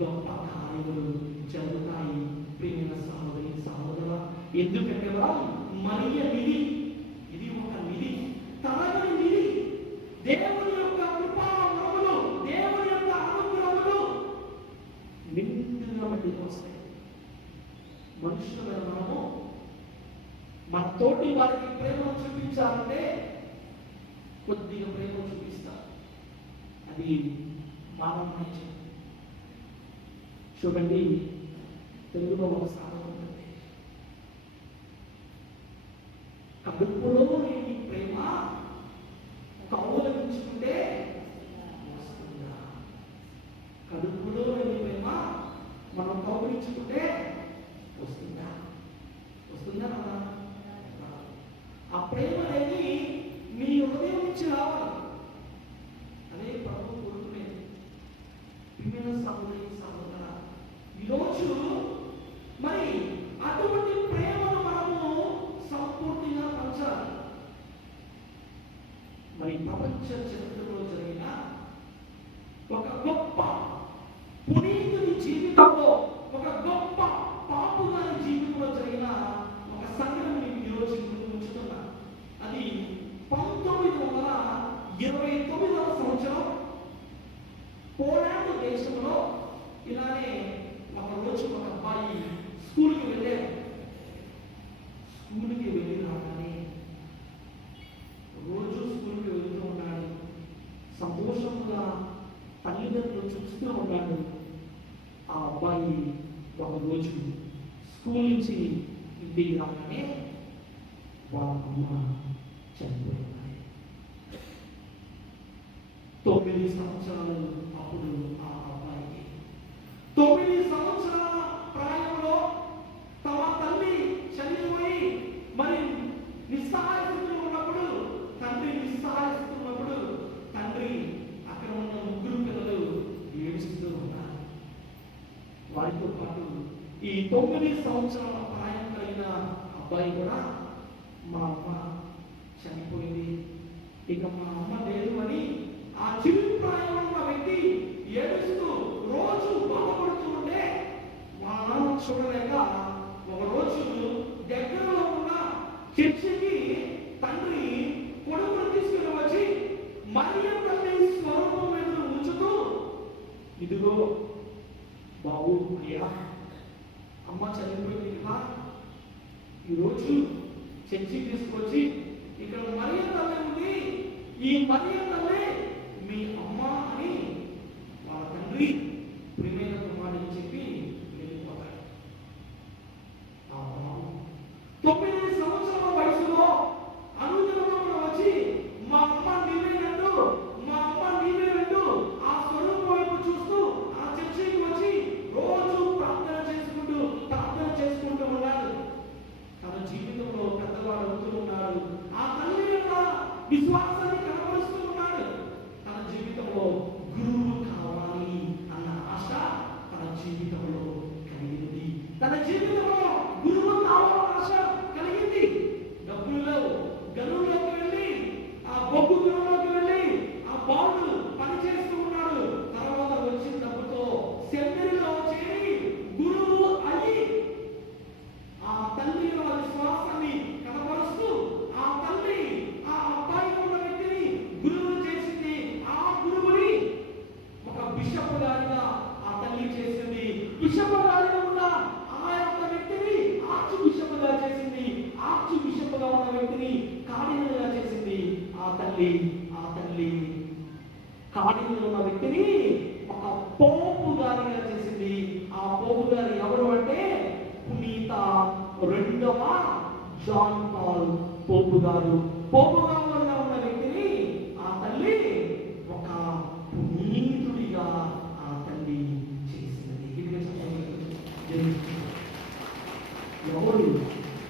గొప్ప కార్యములు జరుగుతాయి. ప్రియమైన సహోదరి సహోదర, ఎందుకంటే మనం మరియ నిధి, ఇది ఒక నిధి, తరగని నిధి. దేవుని యొక్క కృపా వరములు, దేవుని యొక్క అనుగ్రహములు నిండుగా మట్టికి వస్తాయి. మనుషులమైన మనము మన తోటి వారికి ప్రేమ చూపించాలంటే కొద్దిగా ప్రేమ చూపిస్తాం, అది మానవ నైజం. చూడండి, తెలుగులో ఒక సాధన ఉంటుంది, కడుపులో లేని ప్రేమ కౌగిలించుకుంటే వస్తుందా? కడుపులో లేని ప్రేమ మనం కౌగిలించుకుంటే వస్తుందా? వస్తుందా కదా? ఆ ప్రేమ అనేది మీ హృదయం నుంచి రావాలి. అదే ప్రభు కోరుకునేది. ప్రియమైన సహోదరి సహోదర, ఈరోజు మరి అటువంటి ప్రేమను మనము సంపూర్తిగా పంచాలి. మరి ప్రపంచ చరిత్రలో జరిగిన ఒక గొప్ప పునీతుని జీవితంలో ఒక తరచుగా తల్లిదండ్రులు చూస్తూ ఉన్నాడు. ఆ అబ్బాయి ఒకరోజు స్కూల్ నుంచి ఇంటికి రాగానే వాళ్ళ అమ్మ చనిపోయింది. 9 సంవత్సరాలు అప్పుడు ఆ అబ్బాయికి. 9 సంవత్సరాల ప్రాయంలో తమ తల్లి చనిపోయి మరి నిస్సహాయ స్థితిలో ఉన్నప్పుడు, తండ్రి నిస్సహాయ స్థితిలో ఉన్నప్పుడు, తండ్రి అక్కడ ఉన్న 3 పిల్లలు ఏడుస్తూ ఉన్నారు. వారితో పాటు ఈ 9 సంవత్సరాల ప్రాయం కలిగిన అబ్బాయి కూడా, మా అమ్మ చనిపోయింది, ఇక మా అమ్మ లేదు అని ఆ చిరు ప్రాయంలో ఉన్న వ్యక్తి ఏడుస్తూ రోజు బాధపడుతూ ఉంటే వాళ్ళ నాన్న చూడలేక ఒకరోజు దగ్గరలో ఉన్న చర్చికి తండ్రి కొడుకును తీసుకుని వచ్చి మరియ తల్లి స్వరూపం మీద ఉంచుతూ, ఇదిగో బాబు అయ్యా, అమ్మ చనిపోయింది కదా, ఈరోజు చర్చికి తీసుకొచ్చి ఇక్కడ మరియ తల్లి ఉంది, ఈ మరియ తల్లి మీ అమ్మ అని వాళ్ళ తండ్రి ప్రియమైన కుమారుడికి చెప్పి వెళ్ళిపోతాడు. ఆ బాబు 9 సంవత్సరాల వయసులో అనుదినంలో వచ్చి మా అమ్మ నీవే నన్ను, మా అమ్మ నీవే నన్ను ఆ స్వరూపం వైపు చూస్తూ ఆ చర్చికి వచ్చి రోజు ప్రార్థన చేసుకుంటూ ఉన్నాడు. తన జీవితంలో పెద్దవాడు అవుతూ ఉన్నాడు. ఆ తల్లి యొక్క విశ్వాసాన్ని కనబరుస్తూ ఉన్నాడు. తన జీవితంలో గురువు కావాలి అన్న ఆశ తన జీవితంలో కలిగింది. తన జీవితంలో గురువు కావాలన్న ఆశ కలిగింది. డబ్బుల్లో గనుల్లోకి వెళ్ళి, ఆ బొగ్గు గనుల్లోకి వెళ్ళి ఆ బాండు పని చేస్తూ ఉన్నాడు. తర్వాత వచ్చిన డబ్బుతో సెమినరీలో చేరి గురువు అయి ఆ తల్లి యొక్క విశ్వాసాన్ని కనబరుస్తూ ఆ తల్లి ఆ అబ్బాయి ఉన్న వ్యక్తిని గురువు చేసింది. ఆ గురువుని ఒక బిషప్ గారిగా ఆ తల్లి చేసింది. బిషప్ గారిగా ఉన్న ఆ యొక్క వ్యక్తిని ఆర్చ్ బిషప్ గా చేసింది. ఆర్చ్ బిషప్ గా ఉన్న వ్యక్తిని కార్డినల్ గా చేసింది. ఆ తల్లి కార్డినల్ ఉన్న వ్యక్తిని ఒక పోపు గారిగా చేసింది. ఆ పోపు గారు ఎవరు అంటే పునీత 2వ జాన్ పాల్ పోపు గారు. పోపు గారుగా ఉన్న వ్యక్తిని ఆ తల్లి ఒక పునీతుడిగా ఆ తల్లి చేసినది. ఎవరు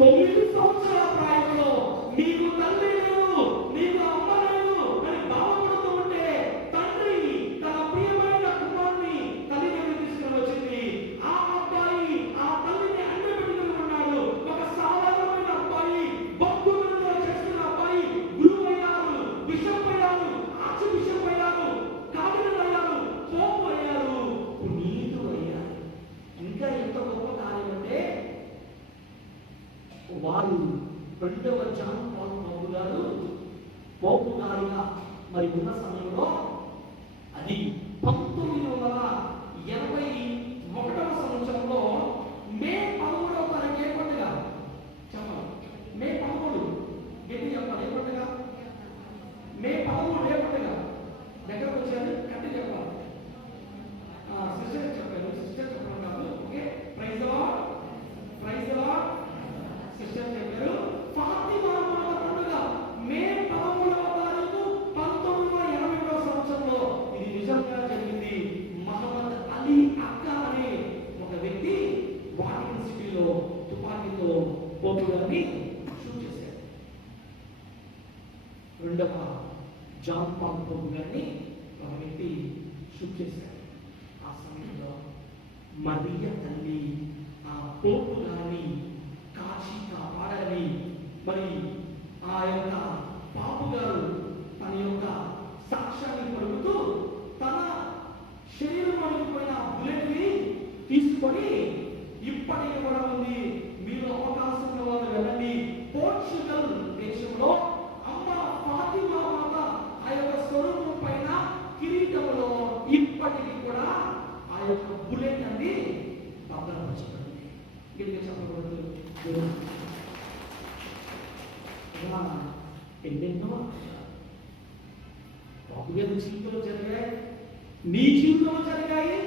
9 సంవత్సరాల ప్రాయంలో నీకు తల్లి లేదు, నీకు అమ్మ లేదు అని బాధపడుతూ ఉంటే తండ్రి తన ప్రియమైన కుమారుని తల్లి దగ్గర తీసుకుని వచ్చింది. ఆ అబ్బాయి ఆ తల్లిని అండబెట్టుకుని ఉన్నాడు. ఒక సాధారణమైన అబ్బాయి, భక్తులలో చేస్తున్న అబ్బాయి గురువు అయ్యారు, బిషప్ అయ్యారు, ఆర్చ్ బిషప్ అయ్యారు, కార్డినల్ అయ్యారు, పోపు అయ్యారు, పునీతుడు అయ్యారు. ఇంకా ఎంత గొప్ప కార్యం అంటే వారు 2వ జాన్ పాల్ పోపు గారు పోపు గారిగా మరి ఉన్న సమయంలో, అది 1981వ సంవత్సరంలో మే 13వ తారీఖు ఏ పండుగ చెప్పాలి? మే 13 గట్టి చెప్పాలి. ఏ పండుగ? మే 13 ఏ పండుగ? దగ్గరకు వచ్చారు, కట్టి చెప్పాలి. సిస్టర్ చెప్పారు, సిస్టర్ చెప్పడం కాదు. Okay, praise the Lord, praise the Lord. Sister చెప్పారు ఫాతిమా మాత పండుగ మే 13వ తారీఖు 1981వ సంవత్సరంలో. ఇది నిజంగా జరిగింది. మహమ్మద్ అలీ అక్క అనే ఒక వ్యక్తి వాటికన్ సిటీలో తుపాకీతో పోపు గారిని షూట్ చేశారు. 2వ జాన్ పాల్ పోపు గారిని ఒక వ్యక్తి షూట్ చేశారు. ఆ సమయంలో మరియ తల్లి ఆ పోపు గారిని కాచి కాపాడాలని మరి ఆ యొక్క పాపు గారు తన యొక్క సాక్ష్యాన్ని పలుకుతూ తన శరీరంలోకి పోయిన బుల్లెట్ ని తీసుకొని ఇప్పటికీ కూడా ఉంది. మీరు అవకాశం ఉన్న వాళ్ళు వెళ్ళండి. పోర్చుగల్ దేశంలో అమ్మ ఫాతిమా మాత ఆ యొక్క స్వరూపం పైన కిరీటంలో ఇప్పటికీ కూడా ఆ యొక్క బుల్లెట్ అనేది భద్రపరచబడింది. గట్టిగా చెప్పకూడదు. ఎన్నెన్నో బాబు బిడ్డల జీవితంలో జరిగాయి, నీ జీవితంలో జరిగాయి,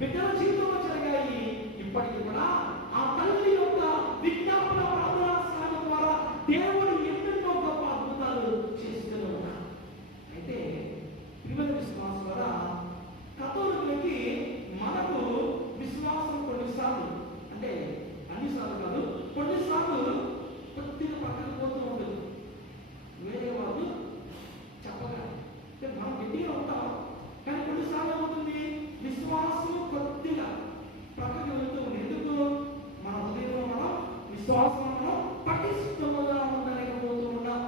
బిడ్డల జీవితంలో జరిగాయి. ఇప్పటికీ కూడా ఆ తల్లి యొక్క విజ్ఞాపన ప్రార్థనా సేవ ద్వారా దేవుడు ఎన్నెన్నో గొప్ప అద్భుతాలు చేస్తూనే ఉన్నాడు. అయితే ప్రియమైన విశ్వాసం ద్వారా కథోలికులకి మనకు విశ్వాసం కొన్నిసార్లు, అంటే అన్నిసార్లు కాదు, కొన్నిసార్లు కొద్దిగా పక్కకు పోతూ ఉంటుంది. వేరే వాళ్ళు చెప్పగా మనం గట్టిగా ఉంటాం, కానీ కొన్నిసార్లు ఏమవుతుంది, విశ్వాసం కొద్దిగా పక్కకు వెళ్తూ ఉంది. ఎందుకు? మన హృదయంలో మనం విశ్వాసం పటిష్టంగా ఉండలేకపోతూ ఉన్నాం.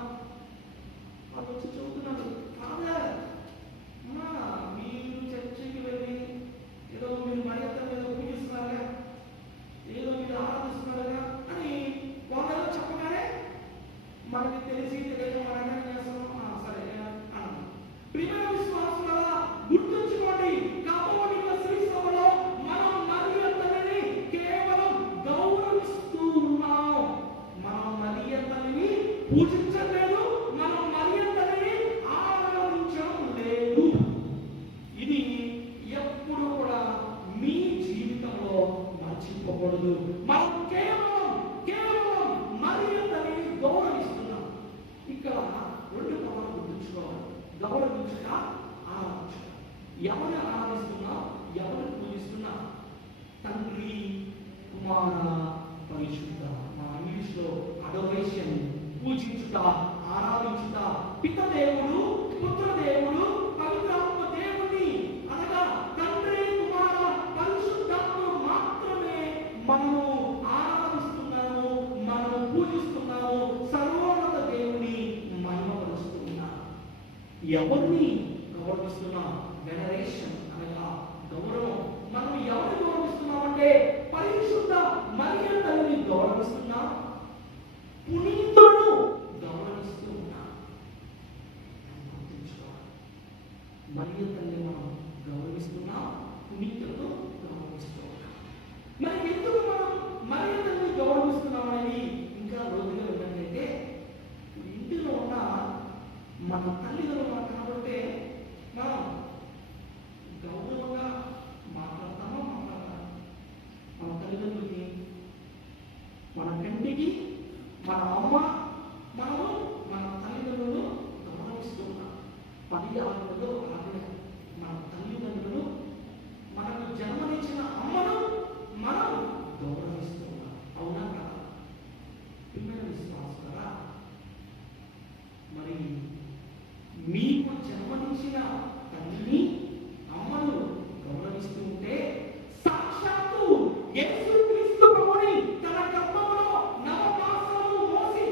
వాళ్ళు వచ్చి చెబుతున్నారు, ఫాదర్ మీరు చర్చికి వెళ్ళి ఏదో మీరు మర్యాద మీద పూజిస్తున్నారుగా, ఏదో మీరు ఆరాధిస్తున్నారుగా అని వాళ్ళు చెప్పగానే మనకి తెలిసి తెలియక మనమే చేస్తున్నాం. సరే అన్నాం. ప్రియమైన విశ్వాసం వల్ల గుర్తుంచుకోండి, కథోలిక శ్రీ సభలో మనం మరియ తల్లిని కేవలం గౌరవిస్తూ ఉన్నాం. మనం మరియ తల్లిని పూజించలేదు, మనం మరియ తల్లిని ఆరాధించడం లేదు. ఇది ఎప్పుడు కూడా మీ జీవితంలో మర్చిపోకూడదు. మనం కేవలం మరియ తల్లిని గౌరవిస్తున్నాం. ఇక్కడ రెండు పదాలు గుర్తుంచుకోవాలి, గౌరవించుట, ఆరాధించుట. ఎవరిని ఆరాధిస్తున్నా, ఎవరిని పూజిస్తున్నా? తండ్రి, కుమార, పరిశుద్ధ. మా ఇంగ్లీష్లో అడోరేషన్, పూజించుట, ఆరాధించుట. పిత దేవుడు, పుత్ర దేవుడు, పవిత్రాత్మ దేవుని అనగా తండ్రి, కుమార, పరిశుద్ధాత్మను మాత్రమే మనము ఆరాధిస్తున్నాము, మనము పూజిస్తున్నాము, సర్వోన్నత దేవుని మహిమపరుస్తున్నాము. ఎవరిని గౌరవిస్తున్నాం? వెనరేషన్ అనగా గౌరవం. మనం ఎవరిని గౌరవిస్తున్నామంటే పరిశుద్ధ మరియ తల్లిని గౌరవిస్తున్నాం, పునీతులను గౌరవిస్తూ ఉన్నాం. గుర్తుంచుకోవాలి, మరియ తల్లి మనం గౌరవిస్తున్నాం, పునీతులను గౌరవిస్తూ ఉన్నాం. మరి ఎందుకు మనం మరియ తల్లిని గౌరవిస్తున్నాం అనేది ఇంకా లోతుగా వెళ్ళినట్లయితే, ఇంటిలో ఉన్న మన తల్లిదండ్రులు మనకు కనబడితే మనం గౌరవంగా మాట్లాడతామా? మన తల్లిదండ్రులకి, మన కంటికి, మన అమ్మ, మనము మన తల్లిదండ్రులను గౌరవిస్తున్నాం. పర్యావరణంలో అలాగే మన తల్లిదండ్రులు, మనకు జన్మనిచ్చిన అమ్మను మనం గౌరవిస్తున్నాం. అవునా కదా? పిల్లల విశ్వాసం కదా. మరి మీకు జన్మనిచ్చిన తల్లిని, అమ్మను గౌరవిస్తూ ఉంటే, సాక్షాత్తు యేసుక్రీస్తు ప్రభుని తన గర్భంలో నవమాసములు మోసి,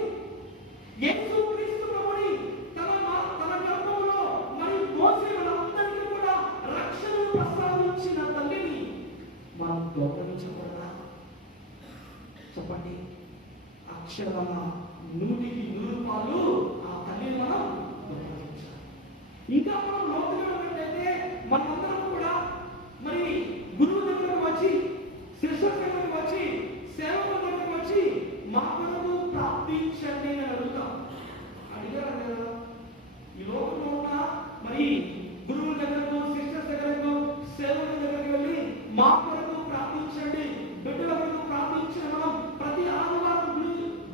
యేసుక్రీస్తు ప్రభుని తన గర్భంలో మరి మోసి మనందరికీ కూడా రక్షణను ప్రసాదించిన తల్లిని మనం గౌరవించకూడదా? చెప్పండి. అక్షరాల 100% ఆ తల్లిని మనం గౌరవించాలి. ఇంకా మనం లోతుగా ఉన్నట్లయితే మనందరం కూడా మరి గురువు దగ్గరకు వచ్చి, శిష్యుల దగ్గరకు వచ్చి, సేవకుల దగ్గరకు వచ్చి మా కొరకు ప్రార్థించండి అని అడుగుతాం. అడిగారు కదా? ఈ లోకంలో ఉన్న మరి గురువుల దగ్గరకు, శిష్యుల దగ్గరకు, సేవకుల దగ్గరకు వెళ్ళి మా కొరకు ప్రార్థించండి, బిడ్డల కొరకు ప్రార్థించిన మనం ప్రతి ఆదివారం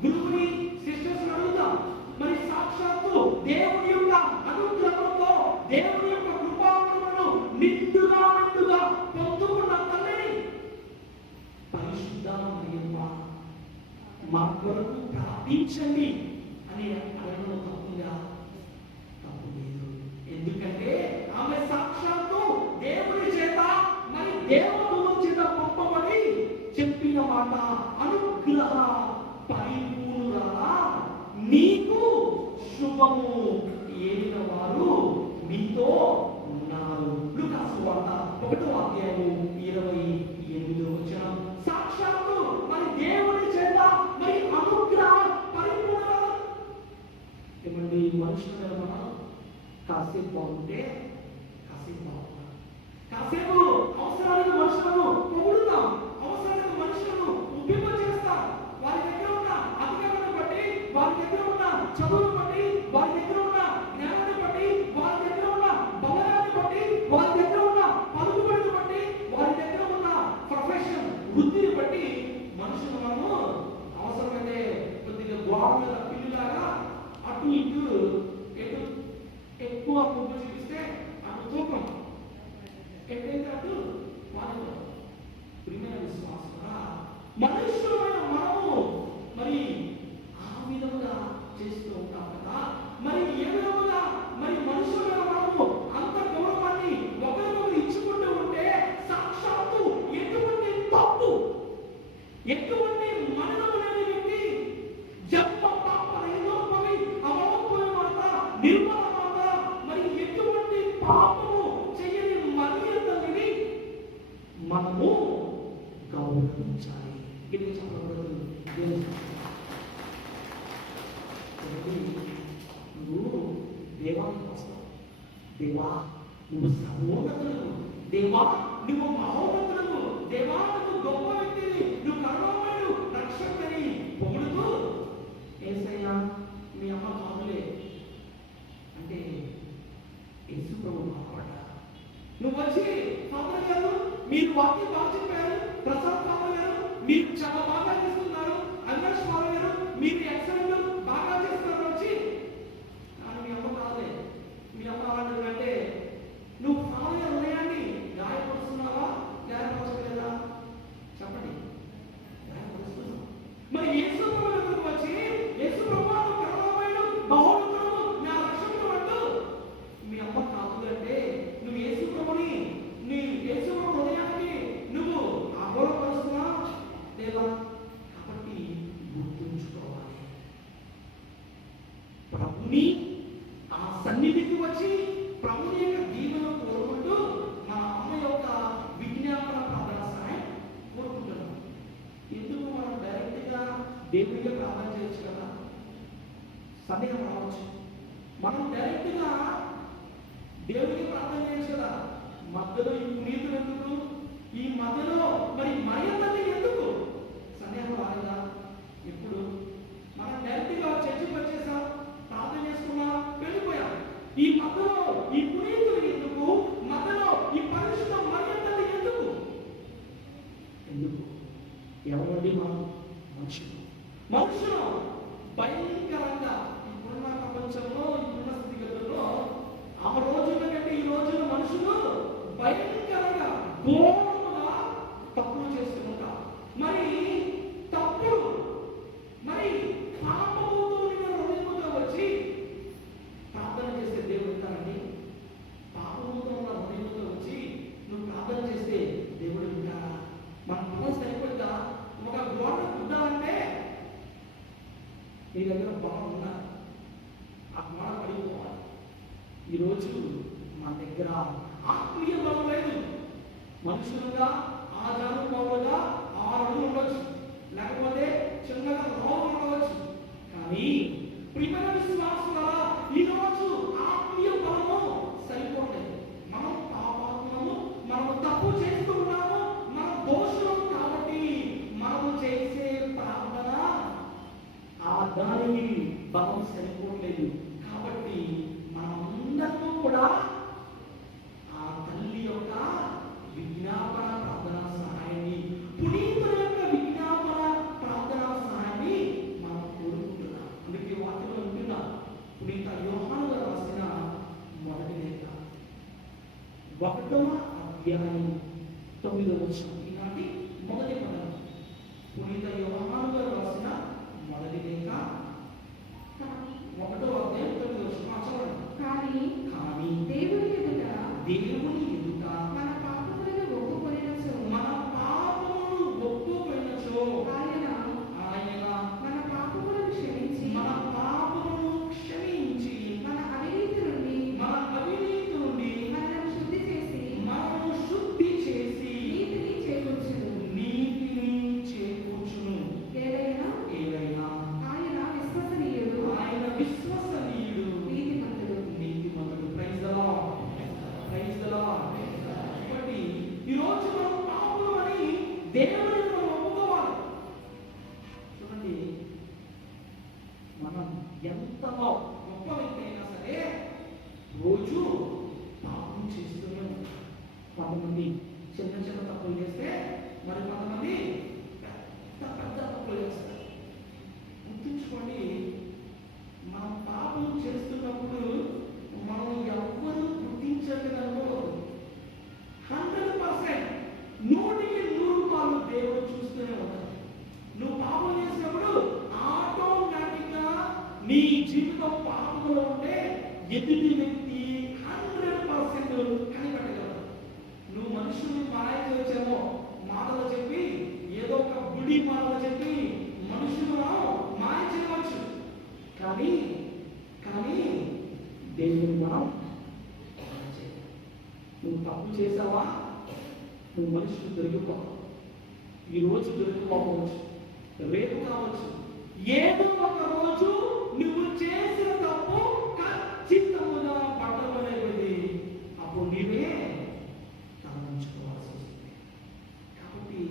గురువుని, శిష్యులను అడుగుతాం. మరి సాక్షాత్తు దేవుని యొక్క అనుగ్రహంతో, దేవుని యొక్క కృపావరములను నిండుగా పొందుకున్న తల్లిని పరిశుద్ధ మరియమ్మ మా కొరకు ప్రార్థించండి అని అడగడంలో తప్పుగా? తప్పు లేదు. ఎందుకంటే ఆమె సాక్షాత్తు దేవుని చేత మరి దేవదూతల చేత పంపబడి చెప్పిన మాట, అనుగ్రహ పరిపూర్ణురాలా నీకు శుభము, ఏలిన వారు మీతో ఉన్నారు. లూకా సువార్త 1వ అధ్యాయము 28వ వచనం. సాక్షాత్తు మరి దేవుని చేత మరి అనుగ్రహ పరిపూర్ణురాలా. ఏమండి, మనుషుల మనం కాసేపు బాగుంటే కాసేపు బాగుంటాం, కాసేపు అవసరానికి మనుషులను పొగుడుతాం, అవసరానికి మనుషులను ఉప్పింపజేస్తాం. వారి దగ్గర ఉన్న అధికారాన్ని బట్టి, వారి దగ్గర ఉన్న చదువును బట్టి, వారి దగ్గర ఉన్న జ్ఞానాన్ని బట్టి, వారి దగ్గర ఉన్న అనుభవించాలి. ఇది చెప్పకూడదు. దేవుని నువ్వు దేవానికి వస్తావు. దేవా నువ్వు సర్వోన్నతుడు, దేవా నువ్వు మహోన్నతుడు, దేవా నువ్వు గొప్ప వ్యక్తిని, నువ్వు కరుణామయుడు, రక్షకుని పొగుడుతూ యేసయ్యా మీ అమ్మ కాదులే అంటే యేసు ప్రభు బాధపడ్డా. నువ్వు వచ్చి ఫాదర్ గారు మీరు వాక్యం బాగా చెప్పారు, ప్రసాద్ ఫాదర్ గారు మీరు చాలా బాగా చేస్తున్నారు, అవినాష్ ఫాదర్ గారు మీరు ఎక్సలెంట్ బాగా చేస్తున్నారు వచ్చి, కానీ మీ అమ్మ కాదులే. మీ అమ్మ అంటే నువ్వు ఫాదర్ గారు ఉన్నాయండి గాయపరుస్తున్నావా గాయపరచలేదా చెప్పండి. గాయపరుస్తున్నావు. మరి యేసు ప్రభు దగ్గరకు వచ్చి యేసు ప్రభు కరుణామయుడు మహోన్నతుడు నా రక్షకుడు అంటూ మీ అమ్మ కాదు అంటే నువ్వు యేసు ప్రభుని నీ యేసు ప్రభు హృదయానికి నువ్వు అగౌరవపరుస్తున్నావా లేదా? కాబట్టి గుర్తుంచుకోవాలి. ప్రభుని ఆ సన్నిధికి వచ్చి ప్రభుని యొక్క దీవెన కోరుకుంటూ మా అమ్మ యొక్క విజ్ఞాపన ప్రార్థన సహాయం కోరుకుంటున్నాం. ఎందుకు మనం డైరెక్ట్గా దేవుడిగా ప్రార్థన చేయొచ్చు కదా? సందేహం రావచ్చు. మనం డైరెక్ట్గా దేవుడికి ప్రార్థన చేయొచ్చు కదా? మధ్యలో ఈ పునీతులు ఎందుకు? ఈ మధ్యలో మరి మరియతల్లి ఎందుకు? సందేహం రాలేదా? ఇప్పుడు మనం డైరెక్ట్గా చర్చికి వచ్చేసాం, ప్రార్థన చేసుకున్నాం, వెళ్ళిపోయాం. ఈ మధ్యలో ఈ పునీతులు ఎందుకు? మధ్యలో ఈ పరిశుద్ధ మరియతల్లి ఎందుకు? ఎందుకు? ఎవరండి మనం? మనుషులు భయంకరంగా ఇప్పుడున్న ప్రపంచంలో ఇప్పుడున్న స్థితిగతుల్లో ఆ రోజుల కంటే ఈ రోజుల్లో మనుషులు భయంకరంగా ఘోరముగా తప్పులు చేస్తుంటారు. మరి తప్పుడు మరి పాపముతో నిండిన హృదయముతో వచ్చి ప్రార్థన చేస్తే దేవుడు వింటారండి? పాపముతో ఉన్న హృదయముతో వచ్చి నువ్వు ప్రార్థన చేస్తే దేవుడు వింటారా? మన పదం సరిపోద్దా? ఒక గోడ కుద్దాలంటే నీ దగ్గర బలం ఉన్నా ఆ గోడ పడిపోవాలి. ఈరోజు మన దగ్గర ఆత్మీయ బలం లేదు. మనుషులుగా ఆజానుభావులుగా 6 అడుగులు ఉండవచ్చు, లేకపోతే చిన్నగా రోగం ఉండవచ్చు. కానీ ప్రియమైన విశ్వాసులారా ఈరోజు ఆత్మీయ బలము సరిపోలేదు. మనం పాపాత్మము, మనం తప్పు చేస్తూ ఉన్నాము, మనం దోషులం. కాబట్టి మనము చేసే ప్రార్థన ఆ దానికి బలం సరిపోలేదు. కాబట్టి మనమందరూ కూడా ఆ తల్లి యొక్క విజ్ఞాపన ప్రార్థనా సహాయాన్ని, పునీతుల యొక్క విజ్ఞాపన ప్రార్థనా సహాయాన్ని మనం కోరుకుంటున్నాం. అందుకే వాక్యంలో ఉంటున్నా పునీత యోహాను గారు రాసిన మొదటి లేఖ 1వ అధ్యాయం 9వ వచనం. ఈనాటి మొదటి పదం పునీత యోహాను గారు రాసిన మొదటి లేఖ 1వ అధ్యాయం 9వ వచనం. చదవండి. కానీ దేవుని ఎదుట మన పాపములను ఒప్పుకొనినచో ఆయన మన పాపములను క్షమించి మన అవినీతి నుండి మనల్ని శుద్ధి చేసి నీతిని చేకూర్చును. ఏలైనా ఆయన విశ్వసనీయుడు నీతిమంతుడు. Praise the Lord. కాబట్టి ఈరోజు మనం పాపులు అని దేవుని మనం ఒప్పుకోవాలి. చూడండి, మనం ఎంత గొప్ప వ్యక్తి అయినా సరే రోజు పాపం చేస్తూనే ఉంటాం. కొంతమంది చిన్న చిన్న తప్పులు చేస్తే మరి కొంతమంది పెద్ద తప్పులు చేస్తారు. గుర్తుంచుకోండి, మనం పాపం చేస్తున్నప్పుడు మనం ఎవ్వరూ గుర్తించగలరు. 100% 100% దేవుడు చూస్తూనే ఉంటాడు. నువ్వు పాపం చేసినప్పుడు ఆటోమేటిక్గా నీ జీవితం పాపంలో ఉంటే ఎదుటి వ్యక్తి 100% కనిపెట్టగలరు. నువ్వు మనుషుల్ని మాయ చేయొచ్చేమో, మాటలు చెప్పి ఏదో ఒక గుడి మాటలు చెప్పి మనుషులను మాయ చేయవచ్చు. కానీ దేవుని మనం నువ్వు తప్పు చేసావా, నువ్వు మనుషులు దొరికిపో. ఈ రోజు దొరికిపోవచ్చు, రేపు కావచ్చు, ఏదో ఒక రోజు నువ్వు చేసిన తప్పు ఖచ్చితంగా పట్టడం అనేది అప్పుడు నీవే తలంచుకోవాల్సి వస్తుంది. కాబట్టి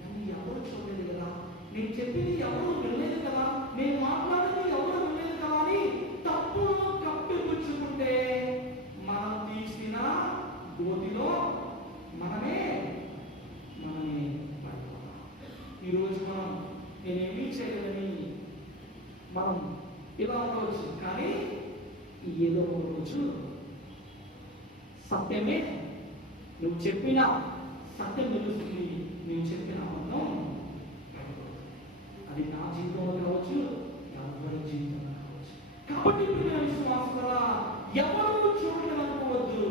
నన్ను ఎవరు చూడలేదు కదా, నేను చెప్పింది ఎవరు వినలేదు కదా, నేను మాట్లాడింది ఎవరు వినలేదు కదా అని తప్పును కప్పిపుచ్చుకుంటే మనం తీసిన గోతిలో మనమే పడిపోతాం. ఈరోజు నేనేమీ చేయలేదని మనం ఇలా ఉండవచ్చు, కానీ ఏదో ఒక రోజు సత్యమే, నువ్వు చెప్పిన సత్యం తెలుస్తుంది, నువ్వు చెప్పిన అబద్ధం పడిపోతుంది. అది నా జీవితంలో కావచ్చు, ఎవరి జీవితంలో కావచ్చు. కాబట్టి ప్రియ విశ్వాసులారా, ఎవరు చూడలేకపోవద్దు,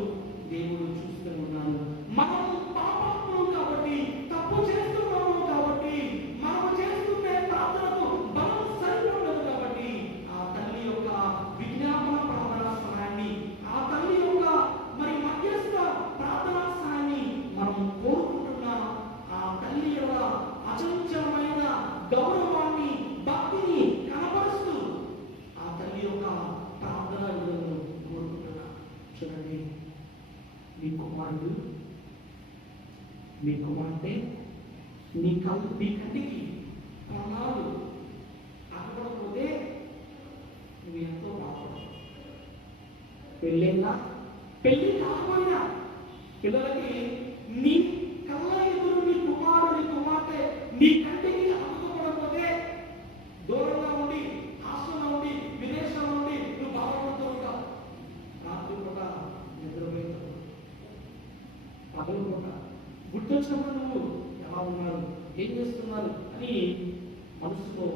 దేవుడు చూస్తూ ఉన్నాడు. మనం పాపము కాబట్టి, తప్పు చేస్తున్నాము కాబట్టి, మనం చేస్తున్న ప్రార్థనకు బలం సరిపోలేదు కాబట్టి ఆ తల్లి యొక్క విజ్ఞాపన ప్రార్థనా సహాయాన్ని, ఆ తల్లి యొక్క మధ్యస్థ ప్రార్థనా సహాయాన్ని మనం కోరుకుంటున్నాం. ఆ తల్లి యొక్క అచంచలమైన గౌరవాన్ని, భక్తిని కనపరుస్తూ ఆ తల్లి యొక్క ప్రార్థన విలువను కోరుకుంటున్నాం. చూడండి, మీ కుమారుడు, మీ కుమార్తె మీ కంటికి ప్రాణాలు అక్కడపోతే నువ్వు ఎంతో బాధపడతావు. పెళ్ళైనా పెళ్ళి కాకపోయినా పిల్లలకి నీ కళ్ళ ఎదురు నీ కుమారుడు, నీ కుమార్తె నీ కంటికి అమ్ముకోకపోతే దూరంగా ఉండి, హాస్టల్లో ఉండి, విదేశాల్లో ఉండి నువ్వు బాధపడుతూ ఉంటావు. రాత్రి పూట నిద్రపోతావు, పగలు పూట గుర్తొచ్చినప్పుడు నువ్వు ఎలా ఉన్నారు, ఏం చేస్తున్నారు అని మనసులో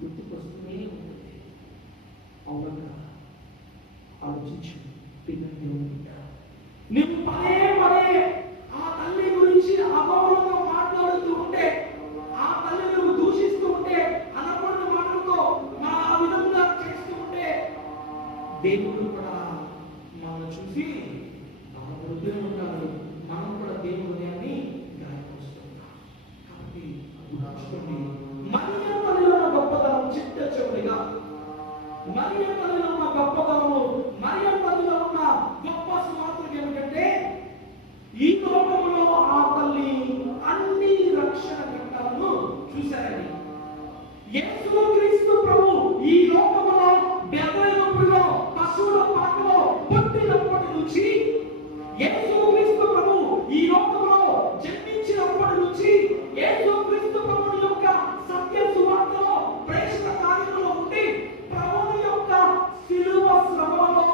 గుర్తుకొస్తూనే ఉంటుంది. అవునగా ఆలోచించు. నువ్వు పదే పదే ఆ తల్లి గురించి అగౌరవంగా మాట్లాడుతూ ఉంటే, ఆ తల్లి నువ్వు దూషిస్తూ ఉంటే, అనకూడని మాటలతో ఆ విధంగా చేస్తూ ఉంటే, దేవుడు కూడా మనం చూసి బాధపడుతూనే ఉంటాడు. మనం కూడా దేవుడు హృదయాన్ని గాయపరుస్తున్నాం. కాబట్టి మరియ తల్లిలో ఉన్న గొప్పతనం చిట్ట చివరిగా, మరియ తల్లిలో ఉన్న గొప్పతనము, మరియ తల్లిలో ఉన్న గొప్ప సువార్త ఏమిటంటే, ఈ లోకంలో ఆ తల్లి అన్ని రక్షణ ఘట్టాలను చూశారని. యేసుక్రీస్తు ప్రభు ఈ లోకంలో బెత్లెహేములో పశువుల పాకలో పుట్టినప్పటి నుంచి, యేసుక్రీస్తు ప్రభు ఈ లోకంలో జన్మించినప్పటి నుంచి, యేసుక్రీస్తు ప్రభువు యొక్క సత్య సువార్తలో ప్రేషిత కార్యములో ఉండి, ప్రభువు యొక్క శిలువ శ్రమలో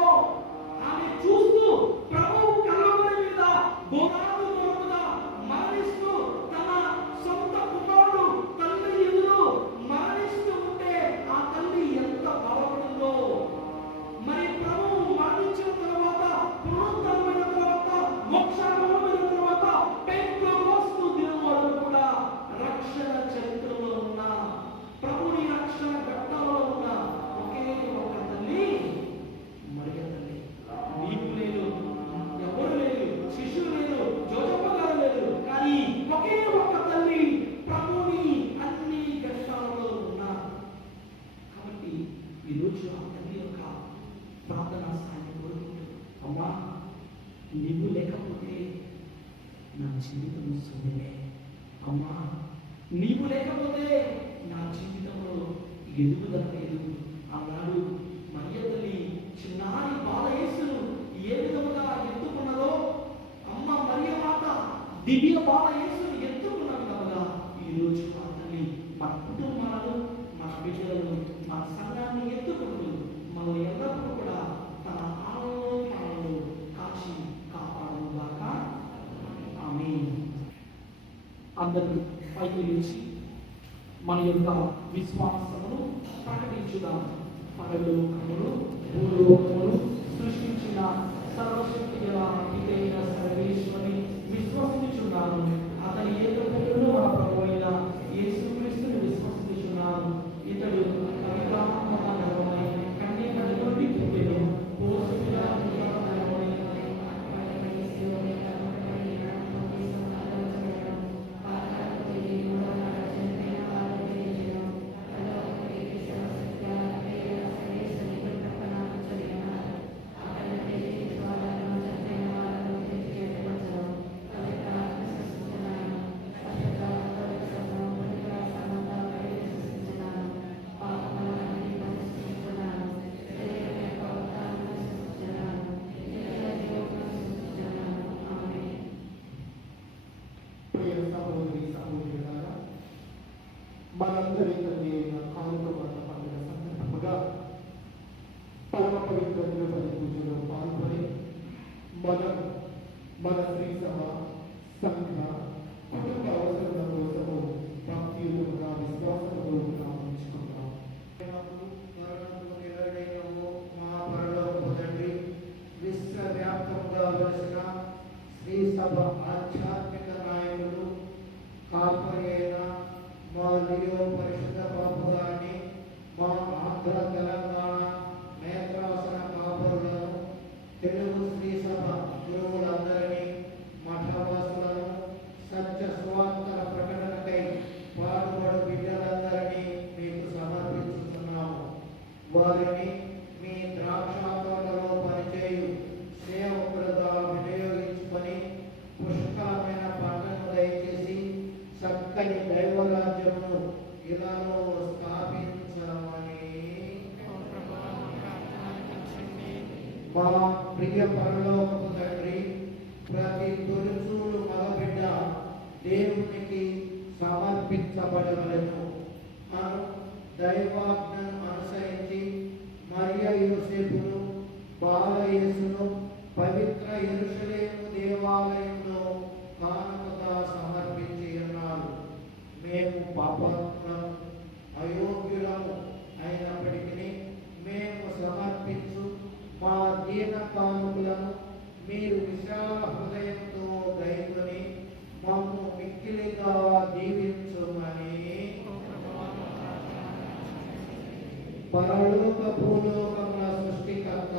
ఆమె చూస్తూ, ప్రభువు కలవరి మీద గోరాలు దొరకగా మరణిస్తూ, తన సొంత కుమారుడు తల్లి ఎదురు మరణిస్తూ ఉంటే ఆ తల్లి ఎంత బాధపడిందో. మరి ప్రభువు మరణించిన తర్వాత, పునరుద్ధరణ తర్వాత, మోక్షారోహణ తర్వాత, పెంతెకోస్తు దినం వరకు కూడా రక్షణ చరిత్రలో ఉన్న, ప్రభుని రక్షణ ఘట్టాలలో ఉన్న ఒకే ఒక తల్లి మరియ తల్లి. నీకు లేదు, ఎవరు లేదు, శిశువు లేదు, జోజప్ప గారు లేదు, కానీ ఒకే ఒక తల్లి ప్రభుని అన్ని ఘట్టాలలో ఉన్నారు. కాబట్టి ఈరోజు ఆ తల్లి యొక్క ప్రార్థనా స్థాయిని కోరుకుంటూ, అమ్మా నీవు లేకపోతే నా జీవితం శూన్యమే. అమ్మా నీవు లేకపోతే నా జీవితంలో ఎదుగుదల లేదు. ఆనాడు మరియ తల్లి చిన్నారి బాలయేసును ఏ విధముగా ఎత్తుకున్నదో, అమ్మ మరియ మాత దివ్య బాలయేసును ఎత్తుకున్న విధముగా ఈరోజు ఆ తల్లి మన కుటుంబాలను, మన బిడ్డలను, మన సంఘాన్ని ఎత్తుకుంటూ మనల్ని ఎల్లప్పుడూ కూడా తన ఆలోచనలు కాచి కాపాడుగాక. ఆమేన్. అందరూ పైకి లేచి మన యొక్క విశ్వాసమును ప్రకటించుదాం. పరలోకమును భూలోకమును సృష్టించిన సర్వశక్తి గల పితైన సర్వేశ్వరుని విశ్వసించుచున్నాను. అతని ఏకపుత్రుడు మన ప్రభువైన యేసుక్రీస్తుని విశ్వసించుచున్నాను. ఇతడు పవిత్రాత్మ గర్భమై కన్యక నుండి పుట్టెను. మన శ్రీ సభ సంఘ కుటుంబ అవసరాల కోసము భక్తియుతంగా విశ్వాసంతో ప్రార్థించుకున్నాం. మా పరలోకపు తండ్రి, విశ్వవ్యాప్తంగా వెలసిన శ్రీ సభ ఆధ్యాత్మిక నాయకులు కాపరి అయిన మా లియో పరిశుద్ధ బాబు గారిని, మా ఆంధ్ర తెలంగాణ నేత్రాసన కాపరులను, తెలుగు శ్రీ సభ గురువులందరినీ, మఠవాసులను, సత్య స్వార్థల ప్రకటనకై పాటుపడు బిడ్డలందరినీ మీకు సమర్పించుతున్నాము. వారిని మీ ద్రాక్ష తోటలో పనిచేయు సేవకులుగా వినియోగించుకొని పుష్కలమైన పంటను దయచేసి చక్కని దైవరాజ్యమును ఇలాలో స్థాపించమని మా ప్రియ పరలోకపు తండ్రి, ప్రతి తొలిచూలు మగబిడ్డ దేవునికి సమర్పించబడవలెను అను దైవాజ్ఞను అనుసరించి మరియ యోసేపును బాలయేసును పవిత్ర యెరూషలేము దేవాలయంలో కానుకగా సమర్పించి ఉన్నారు. మేము పాపాత్ములము అయోగ్యులము అయినప్పటికీ మేము సమర్పించు మా దీన కానుకలను మీరు విశాల హృదయంతో దయకొని మమ్ము మిక్కిలిగా దీవించుమని పరలోక భూలోకముల సృష్టికర్త,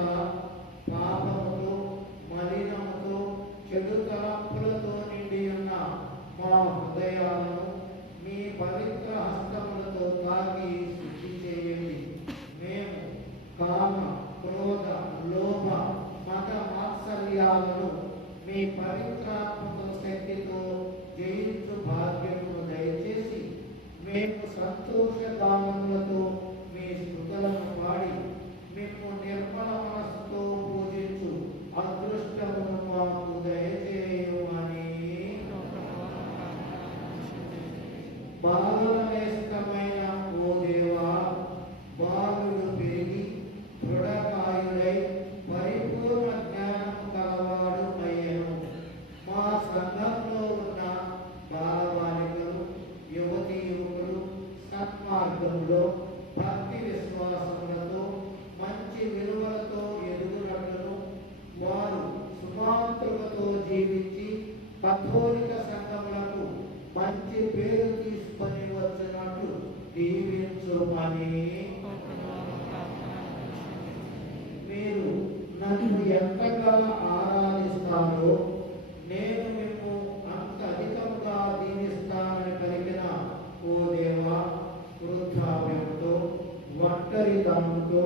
పాపముతో మలినముతో చెడు తలంపులతో నిండి ఉన్న మా హృదయాలను మీ పవిత్ర హస్తములతో తాకి శుద్ధి చేయండి. మేము కామ, క్రోధ, లోభ, మత మాత్సర్యాలను మీ పవిత్రాత్మక శక్తితో జయించు భాగ్యమును దయచేసి మేము సంతోషగానములతో మీ స్తుతులను పాడి మేము నిర్మల మనస్సుతో పూజించు అదృష్టమును మాకు దయచేయమని బాలనేస్తమైన ఓ దేవా, బాలుడు పెరిగి దృఢకాయుడై పరిపూర్ణ జ్ఞానము కలవాడు అయ్యను. మా సంఘంలో ఉన్న బాలబాలికలు, యువతీ యువకులు సన్మార్గంలో భక్తి విశ్వాసములతో మంచి విలువలతో ఎదుగునట్లును, వారు సుమాతృకతో జీవించి కథోలిక సంఘములకు మంచి పేరు తీసుకొని వచ్చినట్లు దీవించుమని మీరు నన్ను ఎంతగా ఆరాధిస్తారో నేను మిమ్ము అంత అధికంగా దీవిస్తానని పలికిన ఓ దేవా, వృద్ధాప్యంతో, ఒంటరితనంతో,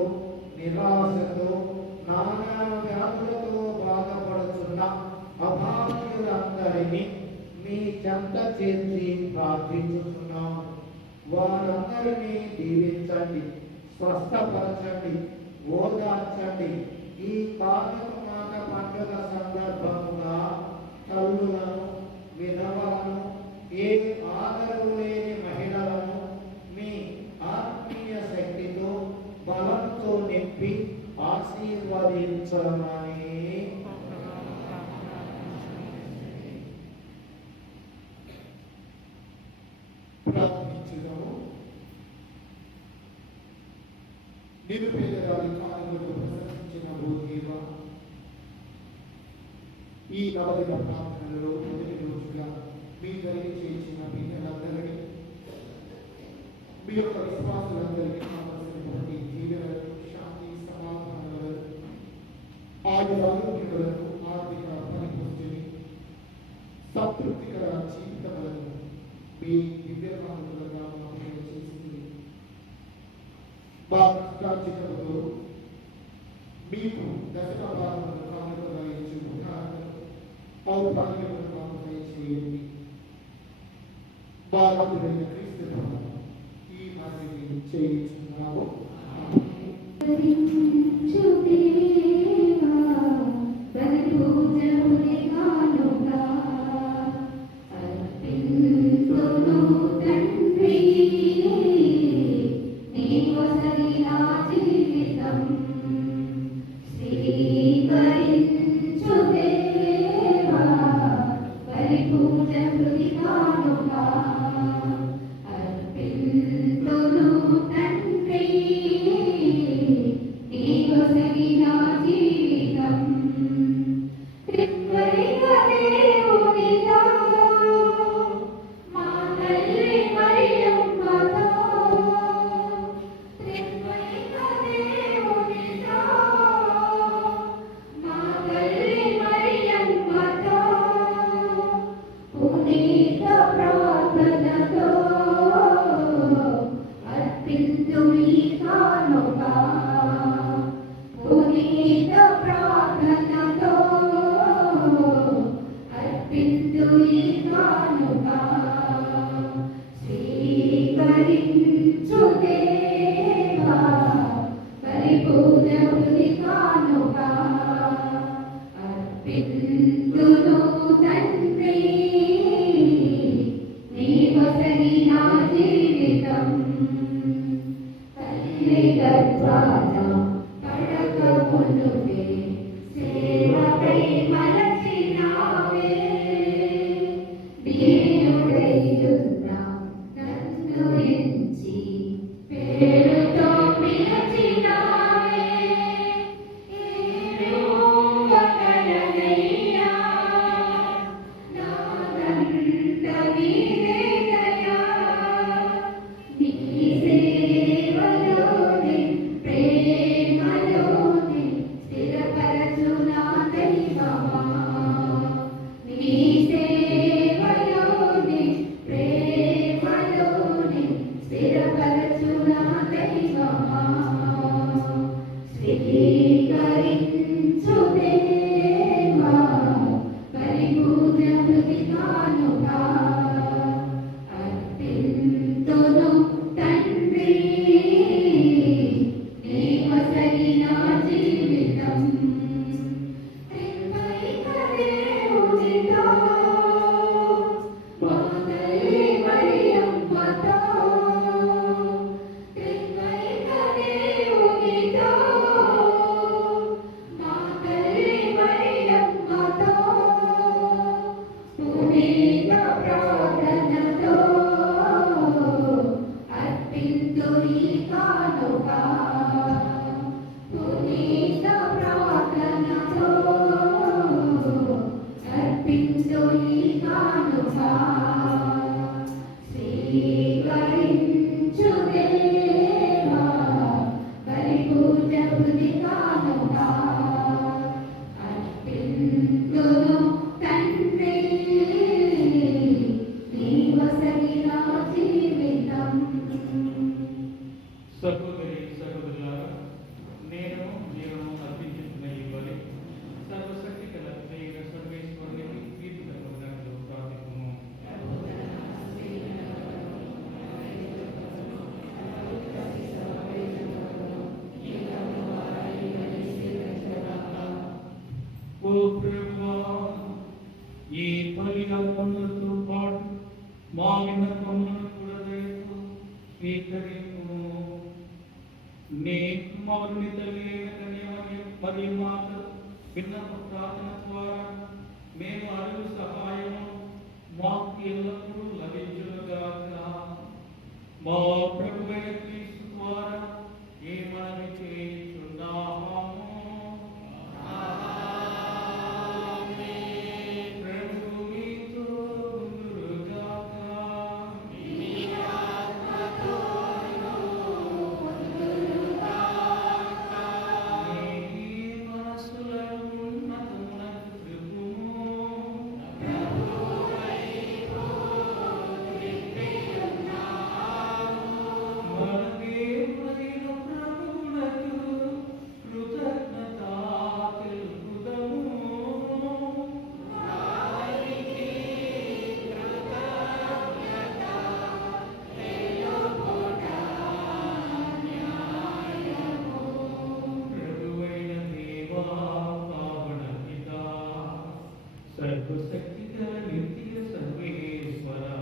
నిరాశతో, నానా వ్యాధులతో బాధపడుతున్న అభాగ్యులందరినీ మీ చెంత చేర్చి ప్రార్థించుతున్నాము. వారందరినీ దీవించండి, స్వస్థపరచండి, ఓదార్చండి. ఈ కార్మిక మాత పండుగ సందర్భంగా తల్లులను, విధవలను, ఏ ఆదరవు లేని మహిళలను మీ ఆత్మీయ శక్తితో, బలంతో నింపి ఆశీర్వదించమని ప్రార్థించుదాము. నిరుపేదరాలి కానుకలకు ప్రశంసించిన ఓ దేవా, ఈ నవదిన ప్రార్థనలో మొదటి రోజుగా మీ దరికి చేసిన బిడ్డలందరినీ, మీ యొక్క విశ్వాసులందరికీ కావలసినటువంటి దీవెనలను, శాంతి, సమాధానాలను, ఆయురారోగ్యములను, ఆర్థిక పరిపుష్టిని, సంతృప్తికర జీవితములను మీ దివ్యకానుకలుగా మాకు చేసింది. మా కష్టార్జితముతో మీకు దశమ భాగములను కానుకగా ఇచ్చి ఔపార్యములను మాకు దయచేయండి. బాలకుడైన క్రీస్తు ఈ మనవిని చేయించున్నాము. శ్రీకరించు దేవా అర్పింతుయి కానుక స్వీకరించు దేవా పరిపూర్ణ హృది కానుక అర్పింతును తండ్రి నీ వసని నా జీవితం తల్లి గర్భాన పడక మునుపే సేవకై మలచినావే దీనుడైయున్న నన్ను ఎంచి పేరుతో పిలిచినావే ఏరోవగలనయ్యా నాదంత నీవేదయా నీ సేవలోని ప్రేమలోని స్థిరపరచు నా దైవమా నీ సేవలోని ప్రేమలోని స్థిరపరచు నా దైవమా స్వీకరించు దేవా పరిపూర్ణ హృది కానుక అర్పింతును తండ్రి నీ వసని నా జీవితం త్రికైక దేవునితో మా తల్లి మరియమ్మతో త్రికైక దేవునితో మా తల్లి మరియమ్మతో పునీత ప్రార్థనతో అర్పింతుని కానుక పునీత ప్రార్థనతో అర్పింతుని కానుక స్వీకరించు దేవా పరిపూర్ణ హృది కానుక అర్పింతును తండ్రి నీ వసని నా జీవితం సహోదరి సహోదరులారా, నేను జీవనం అర్పించుకున్న ఈ బలి సర్వశక్తి గల దైవ సర్వేశ్వరునికి ప్రీతికరముగా ప్రార్థించుము. ఓ ప్రభువా, ఈ బలి అర్పణలతో పాటు మా విన్నపములను కూడా దయతో స్వీకరించుము. నీ కుమారుని తల్లి అయిన కన్యమరియు మరియు మాత విన్నప ప్రార్థన ద్వారా మేము అడుగు సహాయము మాకు ఎల్లప్పుడూ లభించునుగాక. మా ప్రభువైన క్రీస్తు ద్వారా ఈ మనవి చేయుచున్నాము. ప్రభు మీతో ఉండునుగాక. మీ మనసులను ఉన్నతమునకు త్రిప్పుము. మన దేవుడైన ప్రభువునకు కృతజ్ఞత తెలుపుదము. ప్రభువైన దేవా, పావన పితా, సర్వశక్తిగల నిత్య సర్వేశ్వరా,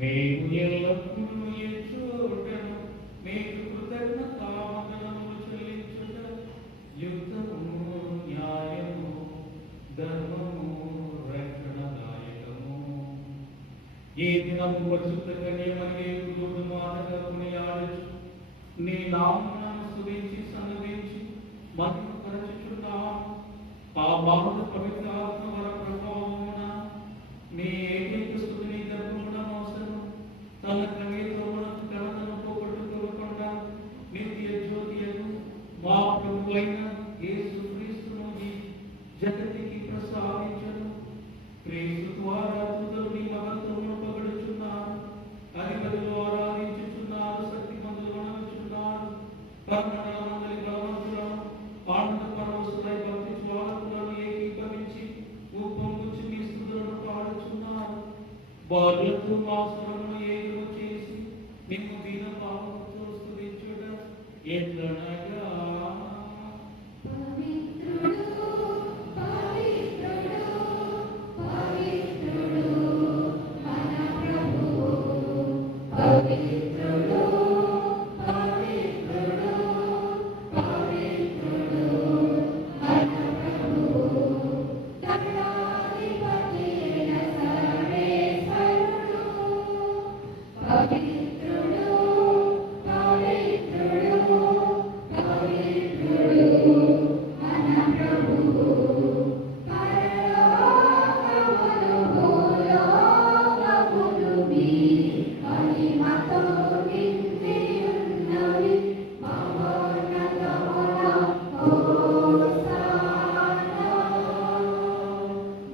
మేము ఎల్లప్పుడూ ఎచ్చోటను మీకు కృతజ్ఞతావందనములు చెల్లించుట యుక్తము, న్యాయము, ధర్మము, రక్షణదాయకము. ఈ దినము పరిశుద్ధ కన్యమరియు మాతగా కొనియాడుచు నీ నామమును స్తుతించి సన్నుతించి మహిమ పరచుచున్నాము. ఆ మహత్ పవిత్ర ఆత్మ వర ప్రభావమున నీ ఏకైక స్తుతిని గర్భమున మోసను తన కవిత్వమునకు కలతను పోగొట్టుకోకుండా నిత్య జ్యోతియకు మా ప్రభువైన యేసు క్రీస్తును ఈ జగతికి ప్రసాదించును. క్రీస్తు ద్వారా దూతలు నీ మహత్వమును పొగడుచున్నారు, అధిపతులు ఆరాధించుచున్నారు, శక్తిమంతులు వణగుచున్నారు. కర్ణమందలి బలవంతులను ఆనంద పరవశులై భక్తి జ్వాలకులను ఏకీభవించి బాధ్యతలు వాసనలను ఏదో చేసి నిన్ను దీన భావంతో స్తుతించుట ఎట్లనగా పవిత్రుడు పవిత్రుడు పవిత్రుడు మన ప్రభువు పవిత్రుడు పవిత్రుడు పవిత్రుడు మన ప్రభువు దళాధిపతి అయిన సర్వేశ్వరుడు పవిత్రుడు పవిత్రుడు పవిత్రుడు మన ప్రభువు పరలోకములు భూలోకములు మీ మహిమతో నిండి ఉన్నవి మహోన్నతమున హోసానా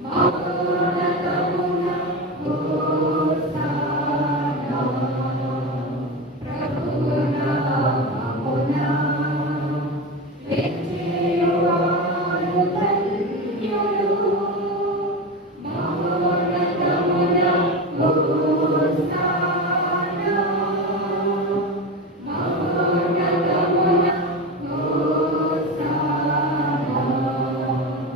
మహోన్నతమున హోసానా ప్రభువు నామమున వెచ్చేయువారు ధన్యులు మహోన్నతమున హోసానా మహోన్నతమున హోసానా హోసానా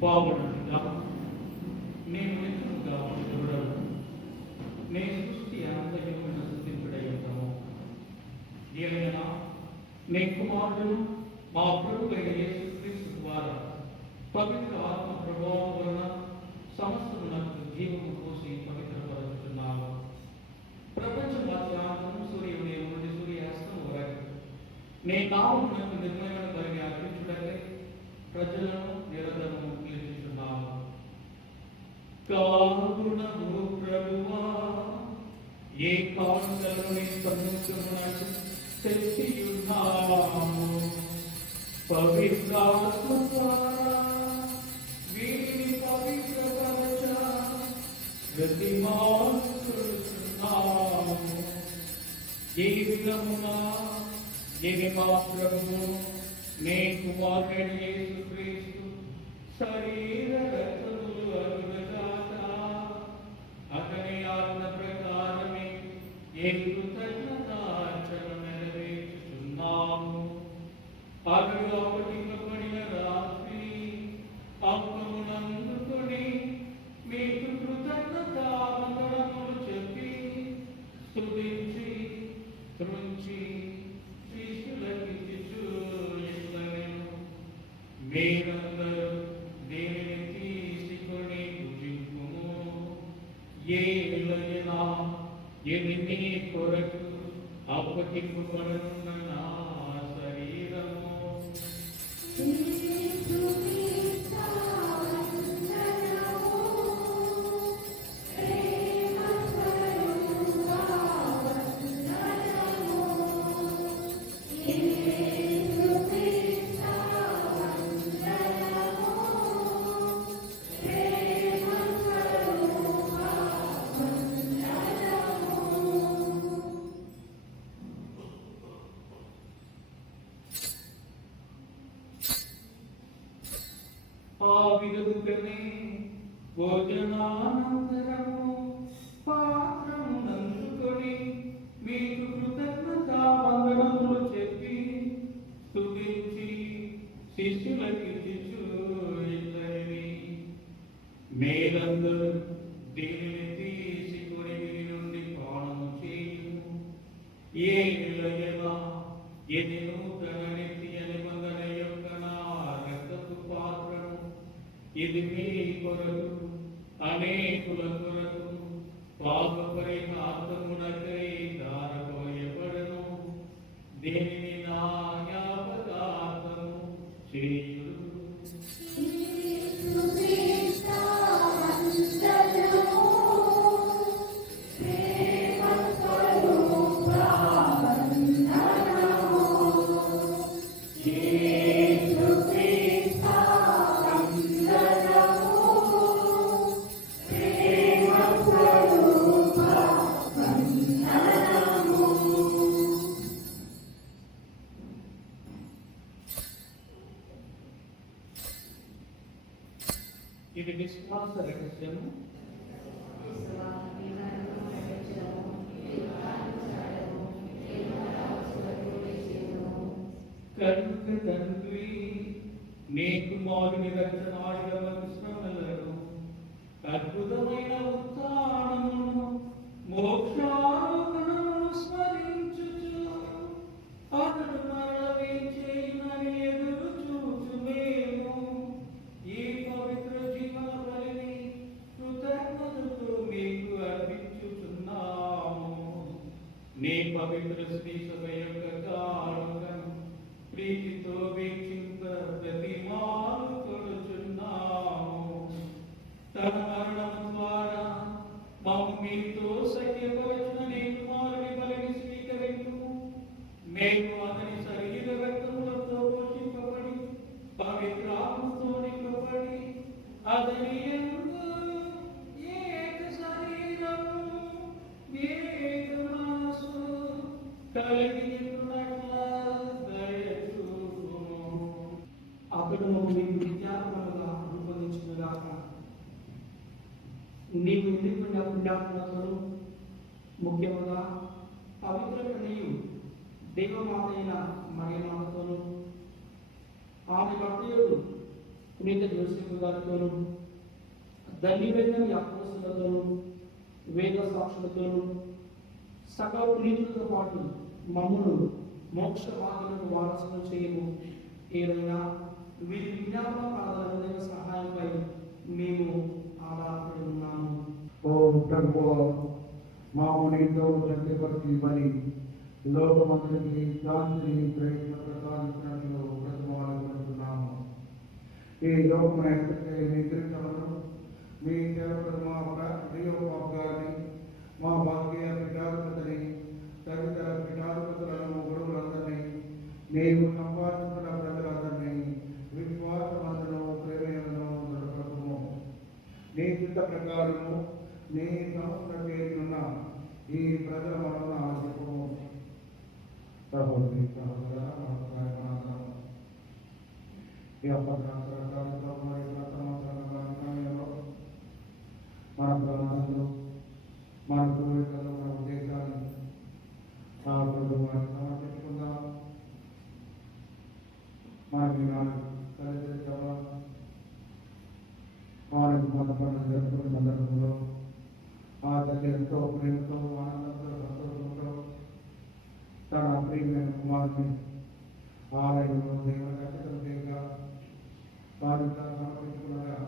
బాగుంటుందా నేను నిజంగా చూడను నేను సృష్టి అంతయమైన స్థుతించుడయ్యాము ఏమైనా నీ కుమారుడు మా ప్రభువైన యేసుక్రీస్తు ద్వారా పవిత్ర ఆత్మ ప్రభావం వలన సమస్తమునకు జీవము పోసి పవిత్రపరుచుతున్నాము ప్రపంచ మధ్యాహ్నం సూర్యుని నుండి సూర్యాస్తం వరకు నీ నామమునకు నిర్మలమైన బలిని అర్పించుటకై ప్రజలను నిరంతరము పిలుచుచున్నాము కావునము ప్రభువా ఏ కానుకలను సముద్రమునకు తెచ్చియున్నాము పవిత్రాత్మ ద్వారా వీరిని పవిత్రపరచ ప్రతిమానుచున్నాము ఈ విధమున ఇది మా ప్రభువు నీ కుమారుడైన యేసుక్రీస్తు శరీర రక్తములు అరుగగాక అతని ఆజ్ఞ ప్రకారమే ఏ కృతజ్ఞతార్చన నెరవేర్చుచున్నాము అతడు అప్పటింపబడిన రాత్రి అప్పమునందుకొని మీకు కృతజ్ఞతావందనములు చెప్పి స్తుతించి త్రుంచి శిష్యులకిచ్చుచు ఇట్లనెను మీరందరూ దీనిని తీసుకొని భుజింపుము ఏలైనా ఇది మీ కొరకు అప్పగింపబడనున్న నా శరీరము ఆ విధముగానే భోజనానంతరము పాత్రమునందుకొని మీకు కృతజ్ఞతావందనములు చెప్పి స్తుతించి శిష్యులకిచ్చుచు ఇట్లనిరి మీరందరూ దీనిని తీసుకొని వీరి నుండి పానము చేయుము ఏలయనా ఇది నూతన నిత్య నిబంధన యొక్క నా రక్తపు పాత్రము ఇది మీ కొరకు అనేకుల కొరకు పాప పరిహార్థమునకై దారపోయబడను దీనిని నా జ్ఞాపకార్థము చేయుడు ప్రేమ స్వరూపా విశ్వాస రహస్యము కనుక తండ్రి నీ కుమారుని రక్షణాయుధ శ్రమలను అద్భుతమైన ఉత్థానమును మోక్షారోహణను స్మరించుచు అతడు మరలవే చేయనని ఎదురు చూచు మేము ఈ పవిత్ర జీవన బలిని కృతజ్ఞతతో మీకు అర్పించుచున్నాము. నీ పవిత్ర శ్రీ సభ యొక్క కారణం ప్రీతితో వీక్షింప ప్రతిమాలు కొడుచున్నాము. తన మరణం ద్వారా మమ్ము మీతో సఖ్యపరచిన నీ కుమారుని బలిని స్వీకరించు. మేము అతని శరీర రక్తములతో పోషింపబడి పవిత్రాత్మతో నింపబడి అతని యందు ఏక శరీరము ఏక మనసు కలిగి అతడు మీకు విద్యాత్మలుగా రూపొందించుగాక. నీవు ఎన్నుకున్న పుణ్యాత్మలను ముఖ్యముగా పవిత్ర కన్యయు దేవమాత అయిన మరియమాతతోను ఆమె భర్తయుడు పునీత జోసెఫ్ గారితోను ధన్యమైన అపోస్తలులతోను వేద సాక్షులతోను సకల పునీతులతో పాటు మమ్మును మోక్ష భాగ్యములకు వారసులు చేయము. ఏదైనా వీరి విజ్ఞాపన ప్రార్థన సహాయంపై మేము ఆధారపడి ఉన్నాము. ఓ ప్రభువా, మాము నీతో సత్యపరిచి లోకమంతటికి శాంతిని ప్రేమ ప్రసాదించినట్లు బ్రతమాలుకుంటున్నాము. ఈ లోకమైన నిద్రించలను మీ సేవకుడు మా ప్రియోపాప్ గారిని, మా భాగ్య పీఠాధిపతిని, తదితర పీఠాధిపతులను గురువులందరినీ, నీవు సంపాదించిన ప్రజలందరినీ విశ్వాసమందును ప్రేమను నడుపుము. నీ చిత్త ప్రకారము నీ సంస్థ చేరినున్న ఈ ప్రజల వలన ఆశిపము. సహోదరి సహోదర మన ప్రమాణాలు, మన కోరికలు, మన ఉద్దేశాలు ఆ ప్రభుత్వాన్ని సమర్పించుకుందాం. మనకి మన పండుగ జరుపుకునే సందర్భంలో ఆ తల్లి ఎంతో ప్రేమతో ఆనందంతో సంతోషంతో తన ప్రియమైన కుమారుని ఆలయంలో దేవుని ఖచ్చితం చేయగా వారు సమర్పించుకున్నగా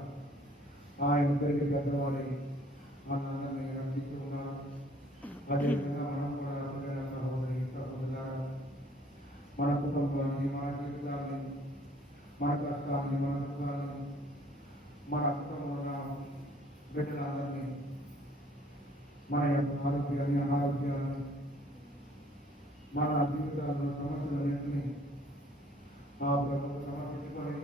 ఆయన పెరిగి పెద్దవాడి ఆనందాన్ని రక్షిస్తూ ఉన్నారు. అదేవిధంగా మనం కూడా అప్పుడైన సహోదరి సహోదరు మన కుటుంబాన్ని, మన జీవితాన్ని, మన కష్టాన్ని, మన సుఖాన్ని, మన కుటుంబంలో బిడ్డలందరినీ, మన యొక్క ఆరోగ్యాన్ని, అనారోగ్యాన్ని, మన జీవితాల్లో సమస్యలన్నింటినీ ఆ ప్రభువు సమర్పించుకొని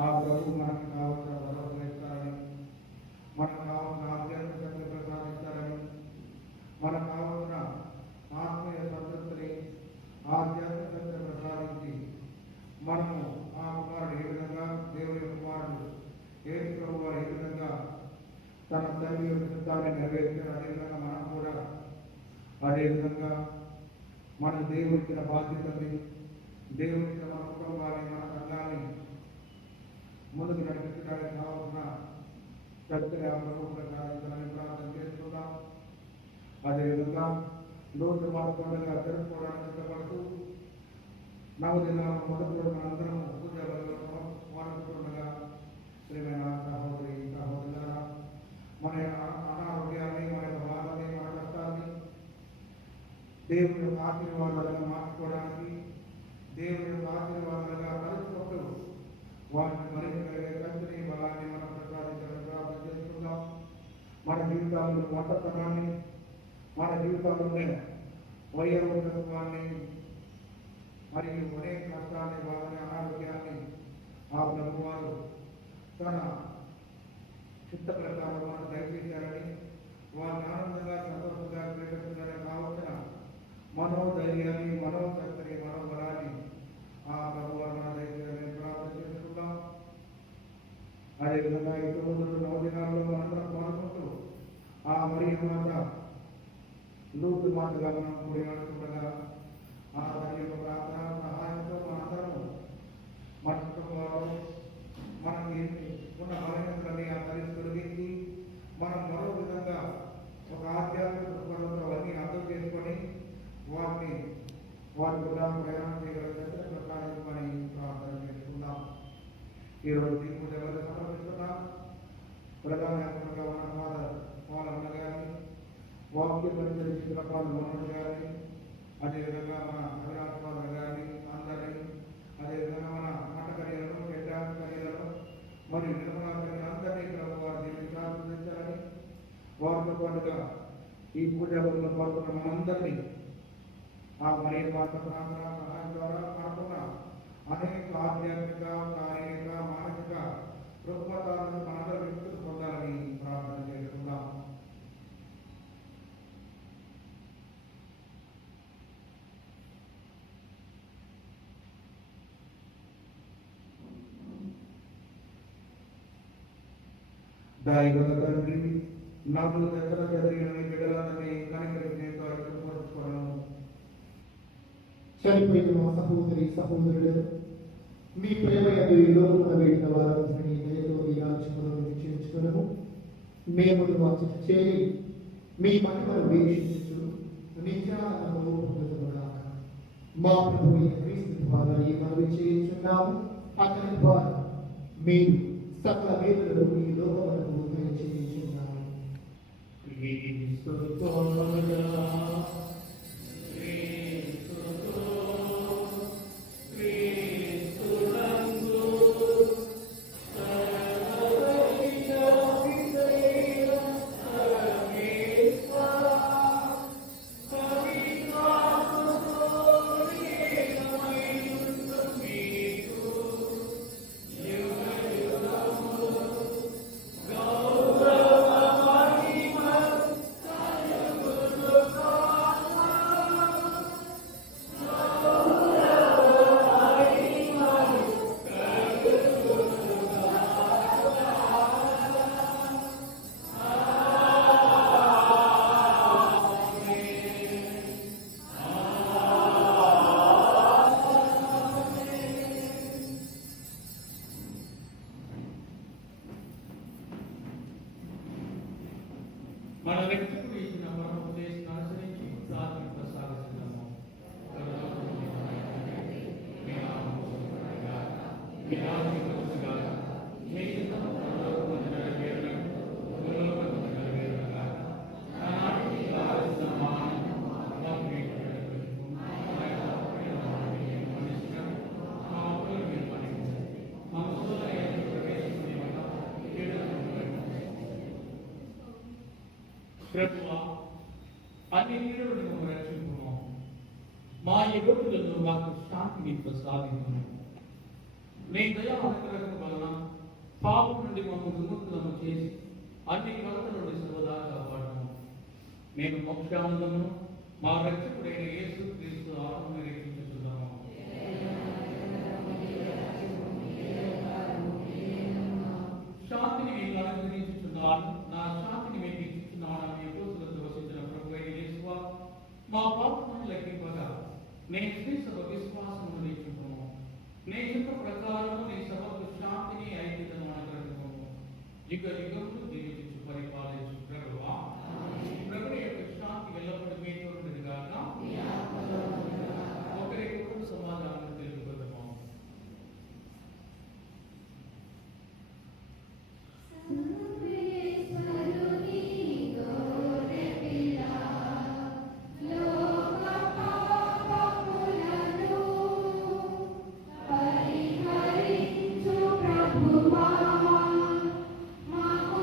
ఆ ప్రభువు మనకు కావాల్సిన వరవలు ఇస్తారని, మనకు కావాల్సిన ఆధ్యాత్మిక శక్తిని ప్రసాదిస్తారని, మనకు కావాల్సిన ఆత్మీయ సంతృప్తిని, ఆధ్యాత్మిక శక్తిని ప్రసాదించి మనము ఆ కుమారుడు ఏ విధంగా, దేవుని కుమారుడు యేసు ప్రభువు ఏ విధంగా తన తల్లి యొక్క చిత్తాన్ని నెరవేర్చారు, అదేవిధంగా మనం కూడా అదేవిధంగా మన దేవుడిచ్చిన బాధ్యతని, దేవుడిచ్చిన మన కుటుంబాన్ని, మన సంఘాన్ని ముందుకు నడిపించడానికి కావాల్సిన శక్తిని ఆ ప్రభు ప్రసాదించాలని ప్రార్థన చేసుకుందాం. అదేవిధంగా రోజు మార్గంగా జరుపుకోవడానికి సిద్ధపడుతూ నవదినాల మొదటి రోజు మనందరం పూజ వాడుతుండగా ప్రియమైన సహోదరి సహోదరుల మన అనారోగ్యాన్ని, మన బాధని, మన కష్టాన్ని దేవుని యొక్క ఆశీర్వాదాలుగా మార్చుకోవడానికి, దేవుని యొక్క ఆశీర్వాదాలుగా కలుసుకుంటూ వాటిని మరించగలిగే శక్తిని, బలాన్ని మనం ప్రసాదించడం ప్రార్థన చేసుకుందాం. మన జీవితాల్లో వంటతనాన్ని, మన జీవితాల్లోనే వైరత్వాన్ని మరియు అనేక కష్టాన్ని, బాధని, అనారోగ్యాన్ని ఆ ప్రభువారు తన చిత్త ప్రకారం మనం దయచేశారని, వారిని ఆనందంగా సంతోషంగా స్వీకరించడానికి కావలసిన మనోధైర్యాన్ని, మనోశక్తిని, మనోబలాన్ని ఆ ప్రభువారు మన దయచేయాలని ప్రార్థన చేసుకుందాం. అదేవిధంగా ఈ 9 నవదినాల్లో మనందరం పాల్గొంటూ ఆ మరియ మాత లూతు మాటగా మనం కొనియాడుతుండగా ఆ మరి యొక్క ప్రార్థన సహాయంతో మనందరము మన కుటుంబాల్లో మనకి ఉన్న బలహీనతలని ఆ తల్లి తొలగించి మనం మరో విధంగా ఒక ఆధ్యాత్మిక దృక్పథంతో అవన్నీ అర్థం చేసుకొని వాటి కూడా ప్రయాణం చేయగలిగిన ప్రకారం ప్రార్థన చేసుకుందాం. ఈరోజు దీని పూజ ఎవరు సమర్పిస్తున్నాం? ప్రధాన యాత్రగా మన ఫాదర్ పాలన గారిని, వాక్య పరిచరించిన పాలు మనోజ్ గారిని, అదేవిధంగా మన అవినాష్ ఫాదర్ గారిని అందరినీ, అదేవిధంగా మన మఠకర్యలను, ఎడ్డాన్ కర్యలను మరియు నిర్మలా కర్యలు అందరినీ ఇక్కడ వారు దీనికి ఆశీర్వదించాలని, వారితో పాటుగా ఈ పూజలో పాల్గొన్న మనందరినీ ఆ మరి మాత ప్రార్థన సహాయం ద్వారా మనకున్న అనేక ఆధ్యాత్మిక, శారీరక, మానసిక రుగ్మతాలను మనందరూ విముక్తి పొందాలని ప్రార్థన చేసుకుందాం. దైవ తండ్రి నాకు దగ్గర జరిగిన బిడ్డలందరినీ కనికరించే పరుచుకోవడం. చనిపోయిన మా సహోదరి సహోదరుడు మీ ప్రేమ ఈ లోకమున వెళ్ళిన వారందరినీ దయతో మీ రాజ్యములో నిశ్చయించుకున్నాము. మేము వాచి చేరి మీ మహిమను వీక్షించు నిత్యానందము పొందుతున్నా. మా ప్రభు క్రీస్తు ద్వారా ఈ మనవి చేయించున్నాము. అతని ద్వారా మీరు సకల వేదనలు ఈ లోకములకు చేయించున్నాము. మన వ్యక్తికి ఇచ్చిన పరమోపదేశం అనుసరించి ప్రార్థన ప్రసాదిస్తున్నాము. ప్రభువా, అన్ని నీడలను మేము రక్షించుకున్నాము. మా ఈ రోజులలో మాకు శాంతిని ప్రసాదించును. నీ దయా అనుగ్రహం వలన పాపం నుండి మమ్మల్ని విముక్తులను చేసి అన్ని కొలతల నుండి సర్వదా కాపాడము. మేము మోక్షానందమును మా రక్షకుడైన యేసు క్రీస్తు ఆత్మను రక్షించుతున్నాము. శాంతిని మీకు అనుగ్రహించుచున్నాను, నా శాంతిని మీకు ఇచ్చుచున్నాను. మీ రోజులతో వసించిన ప్రభు అయిన యేసువా, మా పాపములను లెక్కింపగా నేను శ్రీ సభ విశ్వాసమును నిలుచుకున్నాము. నీ చిత్త ప్రకారము నీ సభకు శాంతిని ఐక్యతను అనుగ్రహించము. యుగ యుగములు జీవించు పరిపాలించు ప్రభువా. ప్రభుని యొక్క శాంతి ఎల్లప్పుడూ మీతో ఉండేది కాక ఒకరికొకరు సమాధానం తెలుపుకుందాము. ప్రభువా మాకు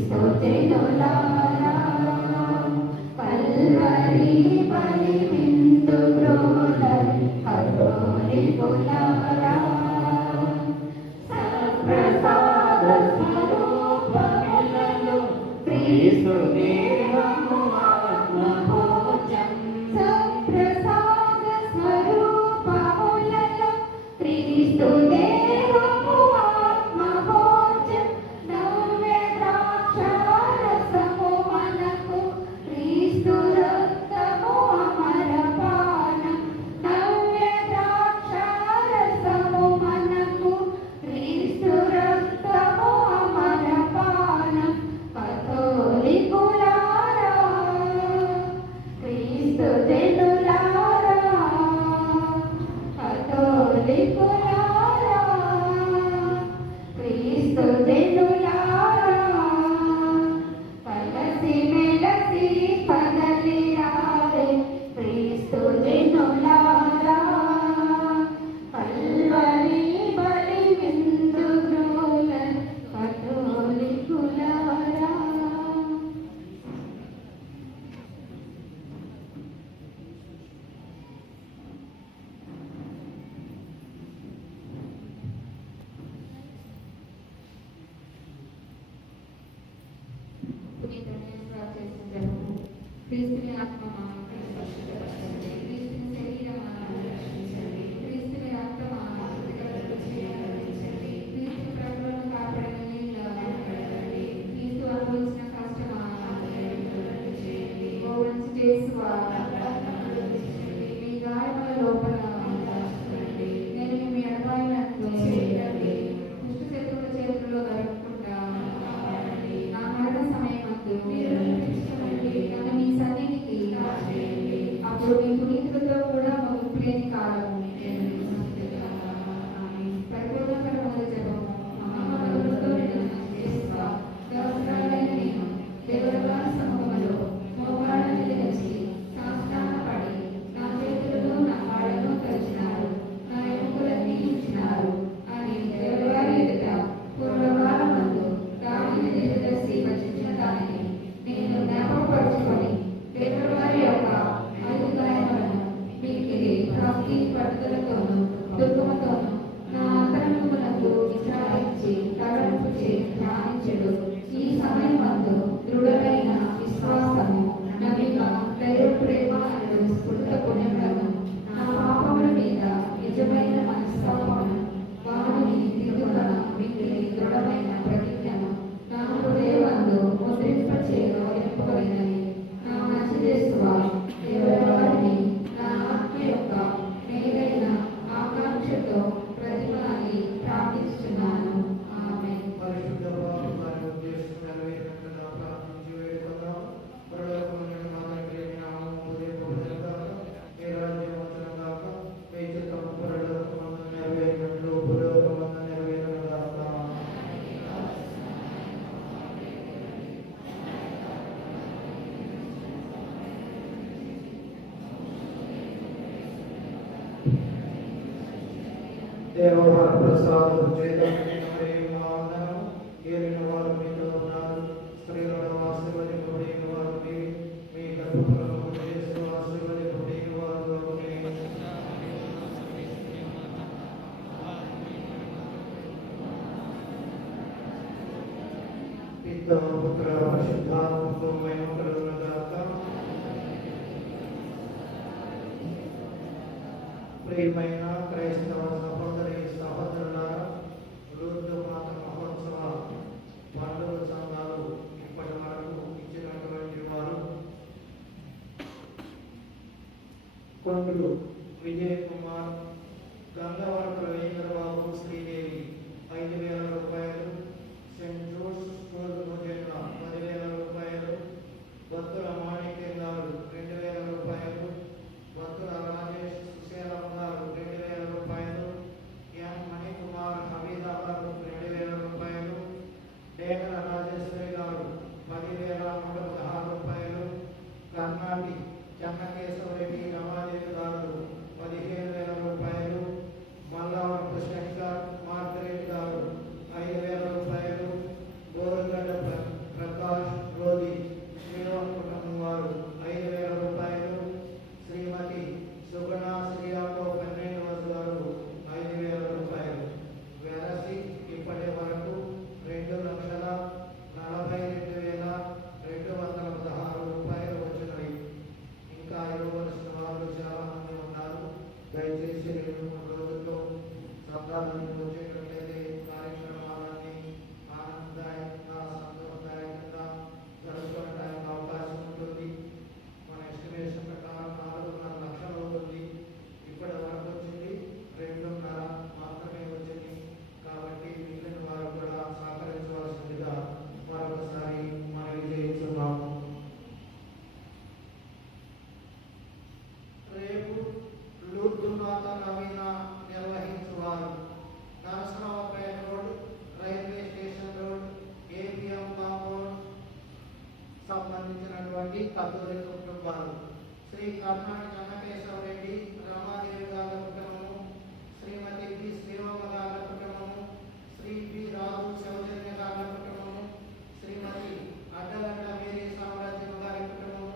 స్తుతినులారా కల్వరి బలి విందు గ్రోలరి హరోని పులారా సప్రసాద స్వరూపములలో క్రీస్తు దేహము ఆత్మభోజం సప్రసాద స్వరూపములలో క్రీస్తు దేహము ఆత్మభోజం నవ్య ద్రాక్షారసము మనకు క్రీస్తు రక్తము అమరపానం నవ్య ద్రాక్షారసము మనకు క్రీస్తు రక్తము అమరపానం కథోలికులారా క్రీస్తు జనులారా కథోలికులారా క్రీస్తు జనులారా కలసి మెలసి కదలి రారే క్రీస్తు జనులారా కల్వరి బలి విందు గ్రోలరి కథోలికులారా క్రీస్తుని ఆత్మ మానవుని పరిశుద్ధపరచండి. క్రీస్తుని శరీరం మానవుని రక్షించండి. క్రీస్తుని రక్తం మానవుని రక్షించండి. క్రీస్తు ప్రభువును కాపాడిన నీళ్ళు కడగండి. క్రీస్తు అనుభవించిన కష్టం మానవుని చేయండి. గోవించి చేసువా మీ గాయముల లోపల దాచుకోండి. నేను మీ అడపాయినట్లు చేయండి. దుష్ట శత్రువుల చేతుల్లో దొరకకుండా కాపాడండి. నా మరణ సమయమందు మీరు రక్షించండి. నన్ను మీ సన్నిధికి చేయండి. అప్పుడు మీ పునీతులతో కూడా ముగింపు లేని కాలము నేను మీ సన్నిధికి ఆమేన్. పరిపూర్ణకరమైన జపము మహామహిమలతో నిండిన యేసువా, దౌర్భాగ్యుడైన నేను దేవదూతల సముఖములో మోకాళ్ళ మీద నిలిచి సాష్టాంగపడి నా చేతులను నా కాళ్ళను తరిచినారు, నా ఎముకలన్నీ ఉంచినారు అని దేవవారి ఎదుట పూర్వకాలమందు దావీదు దీర్ఘదర్శి వచించిన దానిని నేను జ్ఞాపకపరుచుకొని దేవవారి యొక్క 5 గాయములను మీకిది భక్తి పట్టుదలతోనూ దుఃఖముతోనూ నా అంతరంగమునకు విచారించి తలంపు ధ్యానించుడు. ఈ సమయమందు దృఢమైన విశ్వాసము, నమ్మిక, దైవ ప్రేమ అను స్ఫుట పుణ్యములను నా పాపముల మీద నిజమైన మనస్తాపమును వారిని దిగువన మిగిలి దృఢమైన ప్రతిజ్ఞను నా హృదయమందు ముద్రింపచేయబడినది. నా మంచి చేసువా దేవవారిని నా ఆత్మ యొక్క మేలైన ఆకాంక్షతో ప్రతిమని ప్రార్థిస్తున్నాను. ఆమేన్. పరిశుద్ధ బాబు ఉద్దేశం నెరవేరినట్లుగా ప్రార్థించి వేడుకుందాం. పరలోకమున మా తండ్రి, నీ నామము పూజింపబడుగాక. నీ రాజ్యం వచ్చుగాక. నీ చిత్తము పరలోకమందు నెరవేరినట్లు భూలోకమందు నెరవేరుగాక. దేవవర ప్రసాదము చేత నిండిన వందనము. ఏలిన వారు మీతో ఉన్నారు. స్త్రీలలో ఆశీర్వదింపబడిన వారు మీరే. మీ గర్భఫలము యేసు ఆశీర్వదింపబడిన వారు మీరే. పితా పుత్ర పరిశుద్ధాత్మతో మహిమ కలుగునుగాక. ప్రియమైన క్రైస్తవ సహోదరి సహోదరులారా, లూర్దు మాత మహోత్సవ పండుగ సంఘాలు ఇప్పటి వరకు ఇచ్చినటువంటి వారు కొండలు విజయ్ కుమార్, గంగవరం రవీంద్రబాబు, శ్రీదేవి 5,000 రూపాయలు, సెయింట్ జోర్జ్ స్కూల్ భోజన 10,000 రూపాయలు, భక్తుల మాణిక్యం గారు 2,000 రూపాయలు, భక్తుల రాజేష్ సుశీలం గారు 2,000 రూపాయలు, ఎం మణికుమార్ హమీదా గారు 2,000 రూపాయలు, డేగల రాజేశ్వరి గారు 10,116 రూపాయలు, కర్ణాటి చెన్నకేశవరెడ్డి రమాదేవి గారు 15,000 కత్తూరి కుటుంబాలు శ్రీ కర్ణాటక చెన్నకేశవ రెడ్డి రామాదేవి గారి కుటుంబము, శ్రీమతి పి శ్రీవమ్మ గారి కుటుంబము, శ్రీ పి రాజు సౌజన్య గారి కుటుంబము, శ్రీమతి అడ్డగడ్డ మేరీ సామ్రాజ్యం గారి కుటుంబము,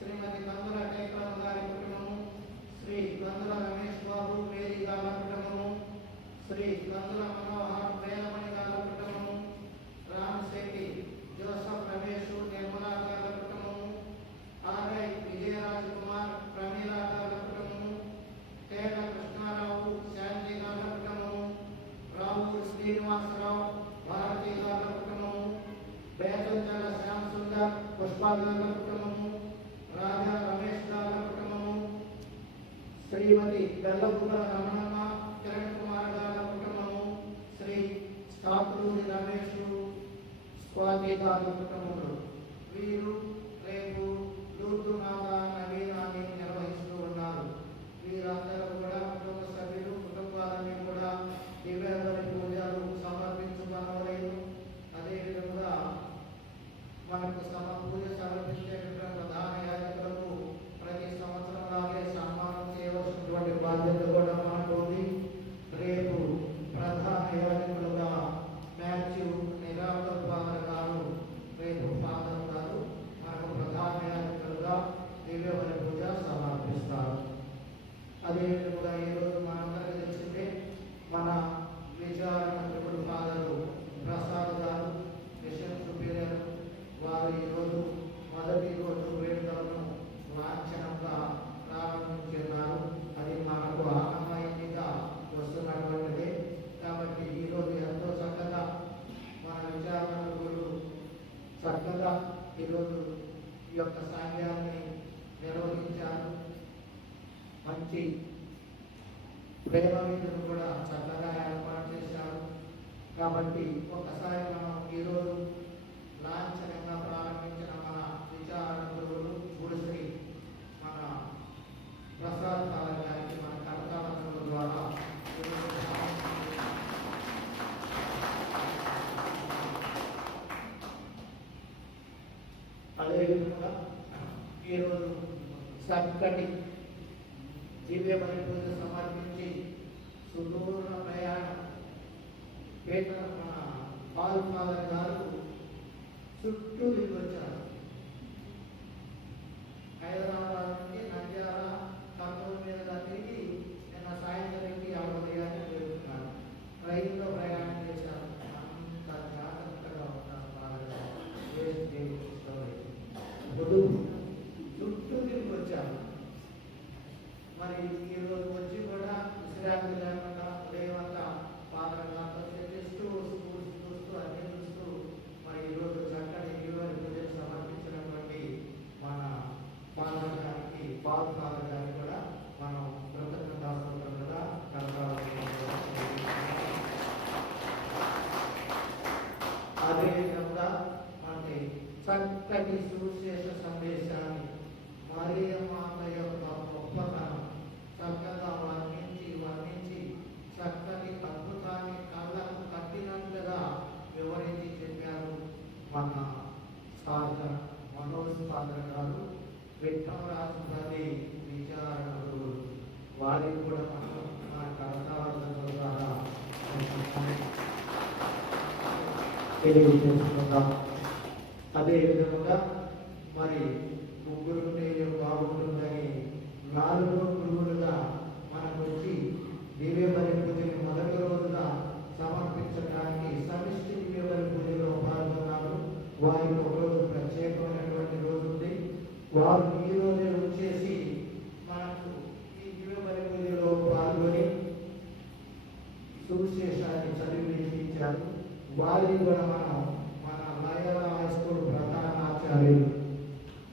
శ్రీమతి కందుల టేకరావు గారి కుటుంబము, శ్రీ కందుల రమేష్ బాబు మేరీ గారి కుటుంబము, శ్రీ కందుల మనోహర్ వేలమణి గారి కుటుంబము, రామశెట్టి జోసఫ్ రమేష్ నిర్మలా గారి కుటుంబము, ఆర్ఐ విజయరాజ్ కుమార్ ప్రమీల గారి కుటుంబము, తేట కృష్ణారావు శాంతి గారి కుటుంబము, రావు శ్రీనివాసరావు భారతి గారి కుటుంబము, బేతంచల శ్యామ్ సుందర్ పుష్ప గారి కుటుంబము, రాజా రమేష్ గారి కుటుంబము, శ్రీమతి బెల్లపుల రమణమ్మ కిరణ్ కుమార్ గారి కుటుంబము, శ్రీ ఠాకూరి రమేష్ స్వాతి గారి కుటుంబములు. వీరు రేపు లూర్దు మాతా నవీనాన్ని నిర్వహిస్తూ ఉన్నారు. వీరందరూ కూడా కుటుంబ సభ్యులు కుటుంబాలని కూడా దివ్యాంగుల పూజలు సమర్పించుకోలేదు. అదేవిధంగా మనకు పూజ సమర్పించేటువంటి ప్రధాన యాజకులకు ప్రతి సంవత్సరం లాగే సన్మానం చేయవలసినటువంటి బాధ్యత కూడా మనకు ఉంది. రేపు ప్రధాన యాజకులుగా మ్యాథ్యూ నిరాకర్ ఫాదర్ గారు రేపు ఫాదర్ గారు మనకు ప్రధాన యాజకులుగా దివ్యబలి పూజ సమర్పిస్తారు. అదేవిధంగా ఈరోజు మనందరికీ తెలిసిందే మన విచారణ ఫాదరు ప్రసాద్ గారు మిషన్ సుపీరియర్ వారు ఈరోజు మొదటి రోజు వేడుకలను లాంఛనంగా ప్రారంభించున్నారు. అది మనకు ఆనందమయంగా వస్తున్నటువంటిది. కాబట్టి ఈరోజు ఎంతో చక్కగా మన విచారణలు చక్కగా ఈరోజు ఈ యొక్క సాంగ్యాన్ని నిర్వహించారు. మంచి ప్రేమ విధులు కూడా చక్కగా ఏర్పాటు చేశారు. కాబట్టి ఒకసారి మనం ఈరోజు లాంఛనంగా ప్రారంభించిన మన విచారణలు గుడిశ్రీ మన ప్రసాద్ ఫాదర్ గారికి మన కరతాళముల ద్వారా అదేవిధంగా ఈరోజు చక్కటి దివ్య బలి పూజ సమర్పించి సుదూర ప్రయాణం మన పాల్ ఫాదర్ గారు చుట్టూ తిరిగి వచ్చారు. హైదరాబాద్ నుండి నంద్యాల కర్నూలు మీదుగా తిరిగి నిన్న సాయంత్రానికి అవధయాన్ని వెళ్తున్నారు. రైల్లో ప్రయాణం చేశారు. అంత జాగ్రత్తగా ఉన్నారు. చుట్టూ తిరిగి వచ్చారు. మరి ఈరోజు వచ్చి కూడా విశ్రాంతి లేకుండా ఉదయమంతా ఫాదర్ గారితో చర్చిస్తూ చూస్తూ అన్ని చూస్తూ మరి ఈరోజు చక్కటి జీవన పూజలు సమర్పించినటువంటి మన ఫాదర్ గారికి పాల్ ఫాదర్ గారికి కూడా మనం కృతజ్ఞతాస్తుతులుగా అదేవిధంగా మనకి చక్కటి సువిశేష సందేశాన్ని మరియమ్మ యొక్క గొప్పతనం చక్కగా వర్ణించి చక్కటి అద్భుతాన్ని కళ్ళకు కట్టినట్లుగా వివరించి చెప్పారు మన ఫాదర్ మనోజ్ ఫాదర్ గారు. విఠలరాజు గారి విచారణలు వారికి కూడా మనం మన కరతాళముల ద్వారా తెలియజేస్తున్నాం. అదేవిధంగా మరి ముగ్గురుంటే బాగుంటుందని 4 గురువులుగా మనకు వచ్చి దివ్య బలి పూజని మొదటి రోజుగా సమర్పించడానికి సమిష్టి దివ్య బలి పూజలో పాల్గొన్నారు. వారికి ఒకరోజు ప్రత్యేకమైనటువంటి రోజు ఉంది. వారు ఈ రోజే వచ్చేసి మనకు ఈ దివ్య బలి పూజలో పాల్గొని సువిశేషాన్ని చదివి వినిపించారు. వారిని కూడా మనం మన లయోలా హై స్కూల్ ప్రధానాచార్యులు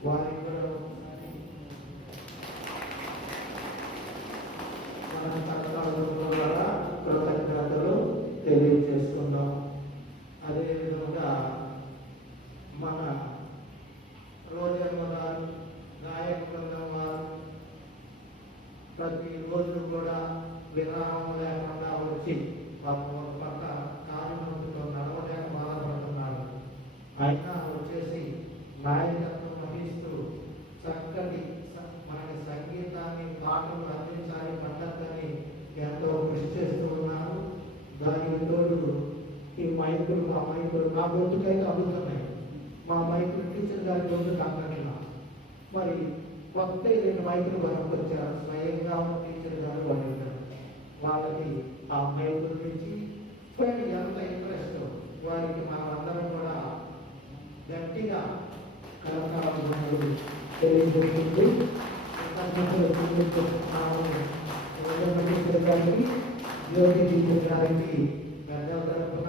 వారికి కూడా మన కర్తాళముల ద్వారా కృతజ్ఞతలు తెలియజేస్తున్నాం. అదేవిధంగా మన రోజమ్మ గారు గాయక బృందం వారు ప్రతిరోజు కూడా విరామం లేకుండా వచ్చి పక్క కార్యక్రమంతో నడవడానికి బాధపడుతున్నారు. అయినా వచ్చేసి నాయకత్వం వహిస్తూ మైకులు నా గొంతుకైతే అందుతున్నాయి, మా మైకులు టీచర్ గారి గొంతుకు అందట్లా. మరి కొత్త 2 మైకులు కొనుక్కొచ్చారు, స్వయంగా టీచర్ గారు అడిగారు. వాళ్ళకి ఆ మైకులు తెచ్చి ఎంత ఇంట్రెస్ట్ వారికి మనం అందరం కూడా గట్టిగా కళాకారులు తెలియజేస్తుంది. జ్యోతి టీచర్ గారికి పెద్దల తరఫున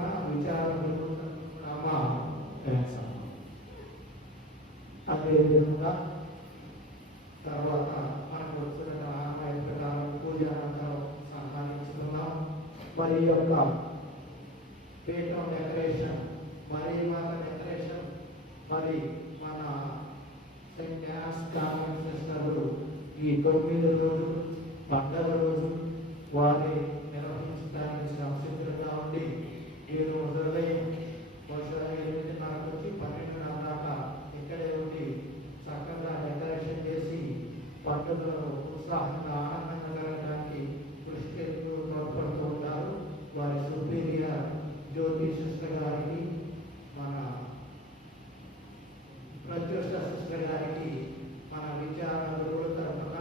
అదేవిధంగా తర్వాత మనకు వచ్చిన ఆనవాయి ప్రకారం పూజ అనంతరం సన్మానిస్తున్నాం. మరి యొక్క పీఠం డెకరేషన్, మరి మాత డెకరేషన్, మరి మన సెయింట్ యాన్స్ కాన్వెంట్ సిస్టర్లు ఈ 9 రోజులు పండగ రోజు వారి నిర్వహించడానికి సంసిద్ధంగా ఉండి 7 ఉదయం బహుశా 8:30 నుంచి 12:30 దాకా ఇక్కడే ఉండి చక్కగా డెకరేషన్ చేసి పండుగలో ఉత్సాహంగా ఆనందంగా జరగడానికి కృషి చేస్తూ తోడ్పడుతూ ఉంటారు. వారి సుపీరియర్ జ్యోతి సిస్టర్ గారికి, మన ప్రత్యుష్ట సిస్టర్ గారికి మన విద్యార్థుల తరఫున,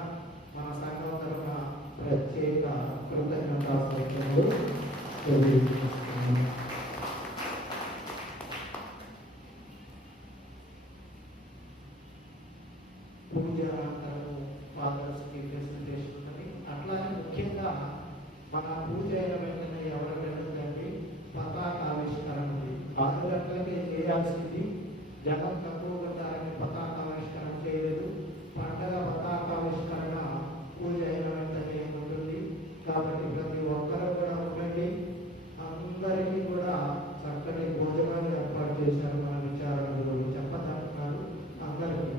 మన సంఘం తరఫున ప్రత్యేక కృతజ్ఞతాస్తుతులు తెలియజేస్తున్నాను. పూజ అనంతరం ఫాదర్స్కి ప్రెజెంటేషన్ ఉన్నది. అట్లానే ముఖ్యంగా మన పూజ అయిన వెంటనే ఎవరు వెళ్ళదండి, పతాక ఆవిష్కరణ ఉంది. 6 గంటలకే చేయాల్సింది, జనం తక్కువ ఉంటారని పతాక ఆవిష్కరణ చేయలేదు. పండగ పతాక ఆవిష్కరణ పూజ అయిన వెంటనే ఉంటుంది. కాబట్టి ప్రతి ఒక్కరు కూడా ఉండండి. అందరికీ కూడా చక్కటి భోజనాలు ఏర్పాటు చేశారు మన విచారణలు చెప్పదంటున్నారు. అందరికీ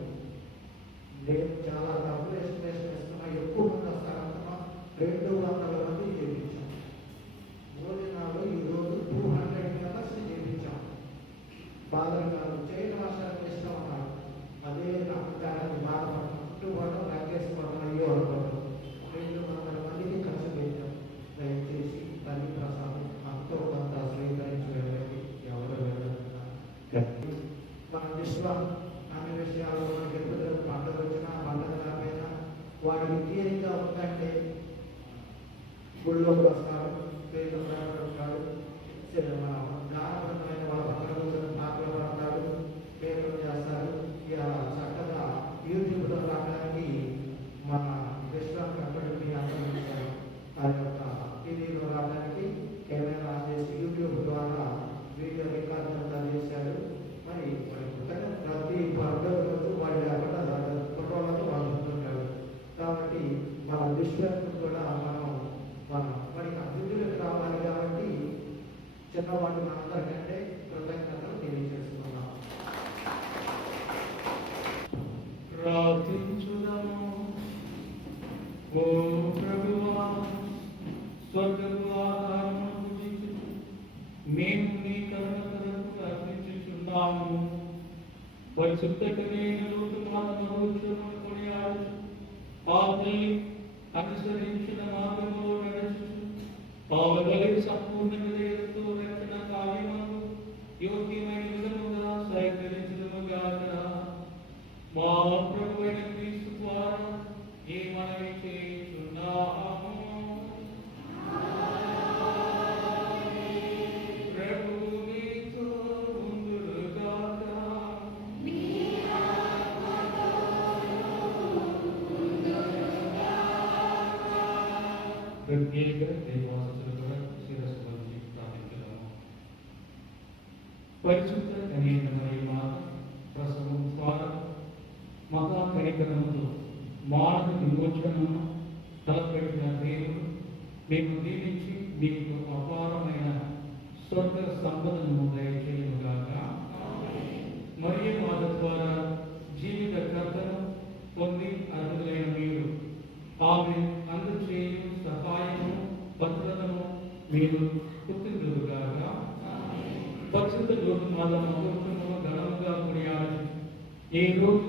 నేను చాలా తక్కువ ఎస్టిమేషన్ ఇస్తున్నా, ఎక్కువ మంది వస్తారంటున్నా. 200 మంది చేయించాం భోజనాలు. ఈరోజు 200 మెంబర్స్ చేయించాం. ఫాదర్ గారు చేయడం మాస్టర్ ఇష్టం అన్నారు. అదే నాకు దాన్ని బాధపడతాం, చుట్టుపడడం రాకేసుకోవడం అయ్యో అనుకోవడం. 200 మందికి ఖర్చు పెట్టాం. దయచేసి తల్లి ప్రసాదం అంతో కొంత స్వీకరించి వెళ్ళండి. ఎవరు వెళ్ళారు మన విశ్వం అన్ని విషయాల్లో మనకి ఎప్పుడు పండుగ వచ్చినా పండుగ రాకపోయినా వాడికి తీరిగా ఉందంటే గుళ్ళోకి వస్తారు, పేరు ఉంటాడు, గానపరమైన వాళ్ళ పక్కన కూర్చొని పాటలు పాడతారు, పేర్లు చేస్తారు. ఇలా చక్కగా యూట్యూబ్లో రావడానికి మన విశ్వం అక్కడికి అనుమతించారు. ఆ యొక్క టీవీలో రావడానికి కెమెరా చేసి యూట్యూబ్ ద్వారా వీడియో రికార్డు అంతా చేశారు. మరి ప్రతి పండుగ రోజు వాడి లేకుండా కుటుంబాలతో వాళ్ళు ఉంటుంటారు. కాబట్టి మన విశ్వాసం కూడా వాడికి అభివృద్ధికి రావాలి. కాబట్టి చిన్నవాడు అందరికంటే కృతజ్ఞతలు తెలియజేస్తున్నాం. ప్రార్థించుదాము. ఓ ప్రభువా, స్వర్గపు ఆకారమును పూజించు, మేము నీ కరుణ కొరకు అర్పించుచున్నాము. పరిశుద్ధ కన్యైన లోతు మాత మహోత్సవమును కొనియాడుచు, ఆ తల్లి అనుసరించిన మార్గములో నడుచుచు, పావబలి సంపూర్ణ హృదయంతో రక్షణ కార్యమును యోగ్యమైన విధముగా సహకరించుదుముగాక. మా ప్రభువైన క్రీస్తు ద్వారా ఈ మనవి చేయుచున్నాము. ప్రభువు మీతో ఉండునుగాక. ప్రత్యేక దేవాసులుగా శిరస్సు వంచి ప్రార్థించుదాము. పరిశుద్ధ కన్యైన మరియ మాత ప్రసవం ద్వారా మహా కనికరముతో మానవ విమోచనను తలపెట్టిన దేవుడు మీకు దీవించి మీకు అపారమైన స్వర్గ సంపదను దయచేయుగాక. మరియ మాత ద్వారా జీవిత కర్తను పొంది అర్హులైన మీరు ఆమె అందచేయు సహాయము భద్రతను మీరు గుర్తిందుగాక. పరిశుద్ధ జ్యోతి మాత మహోత్సవము ఘనముగా కొనియాడు. ఈ రోజు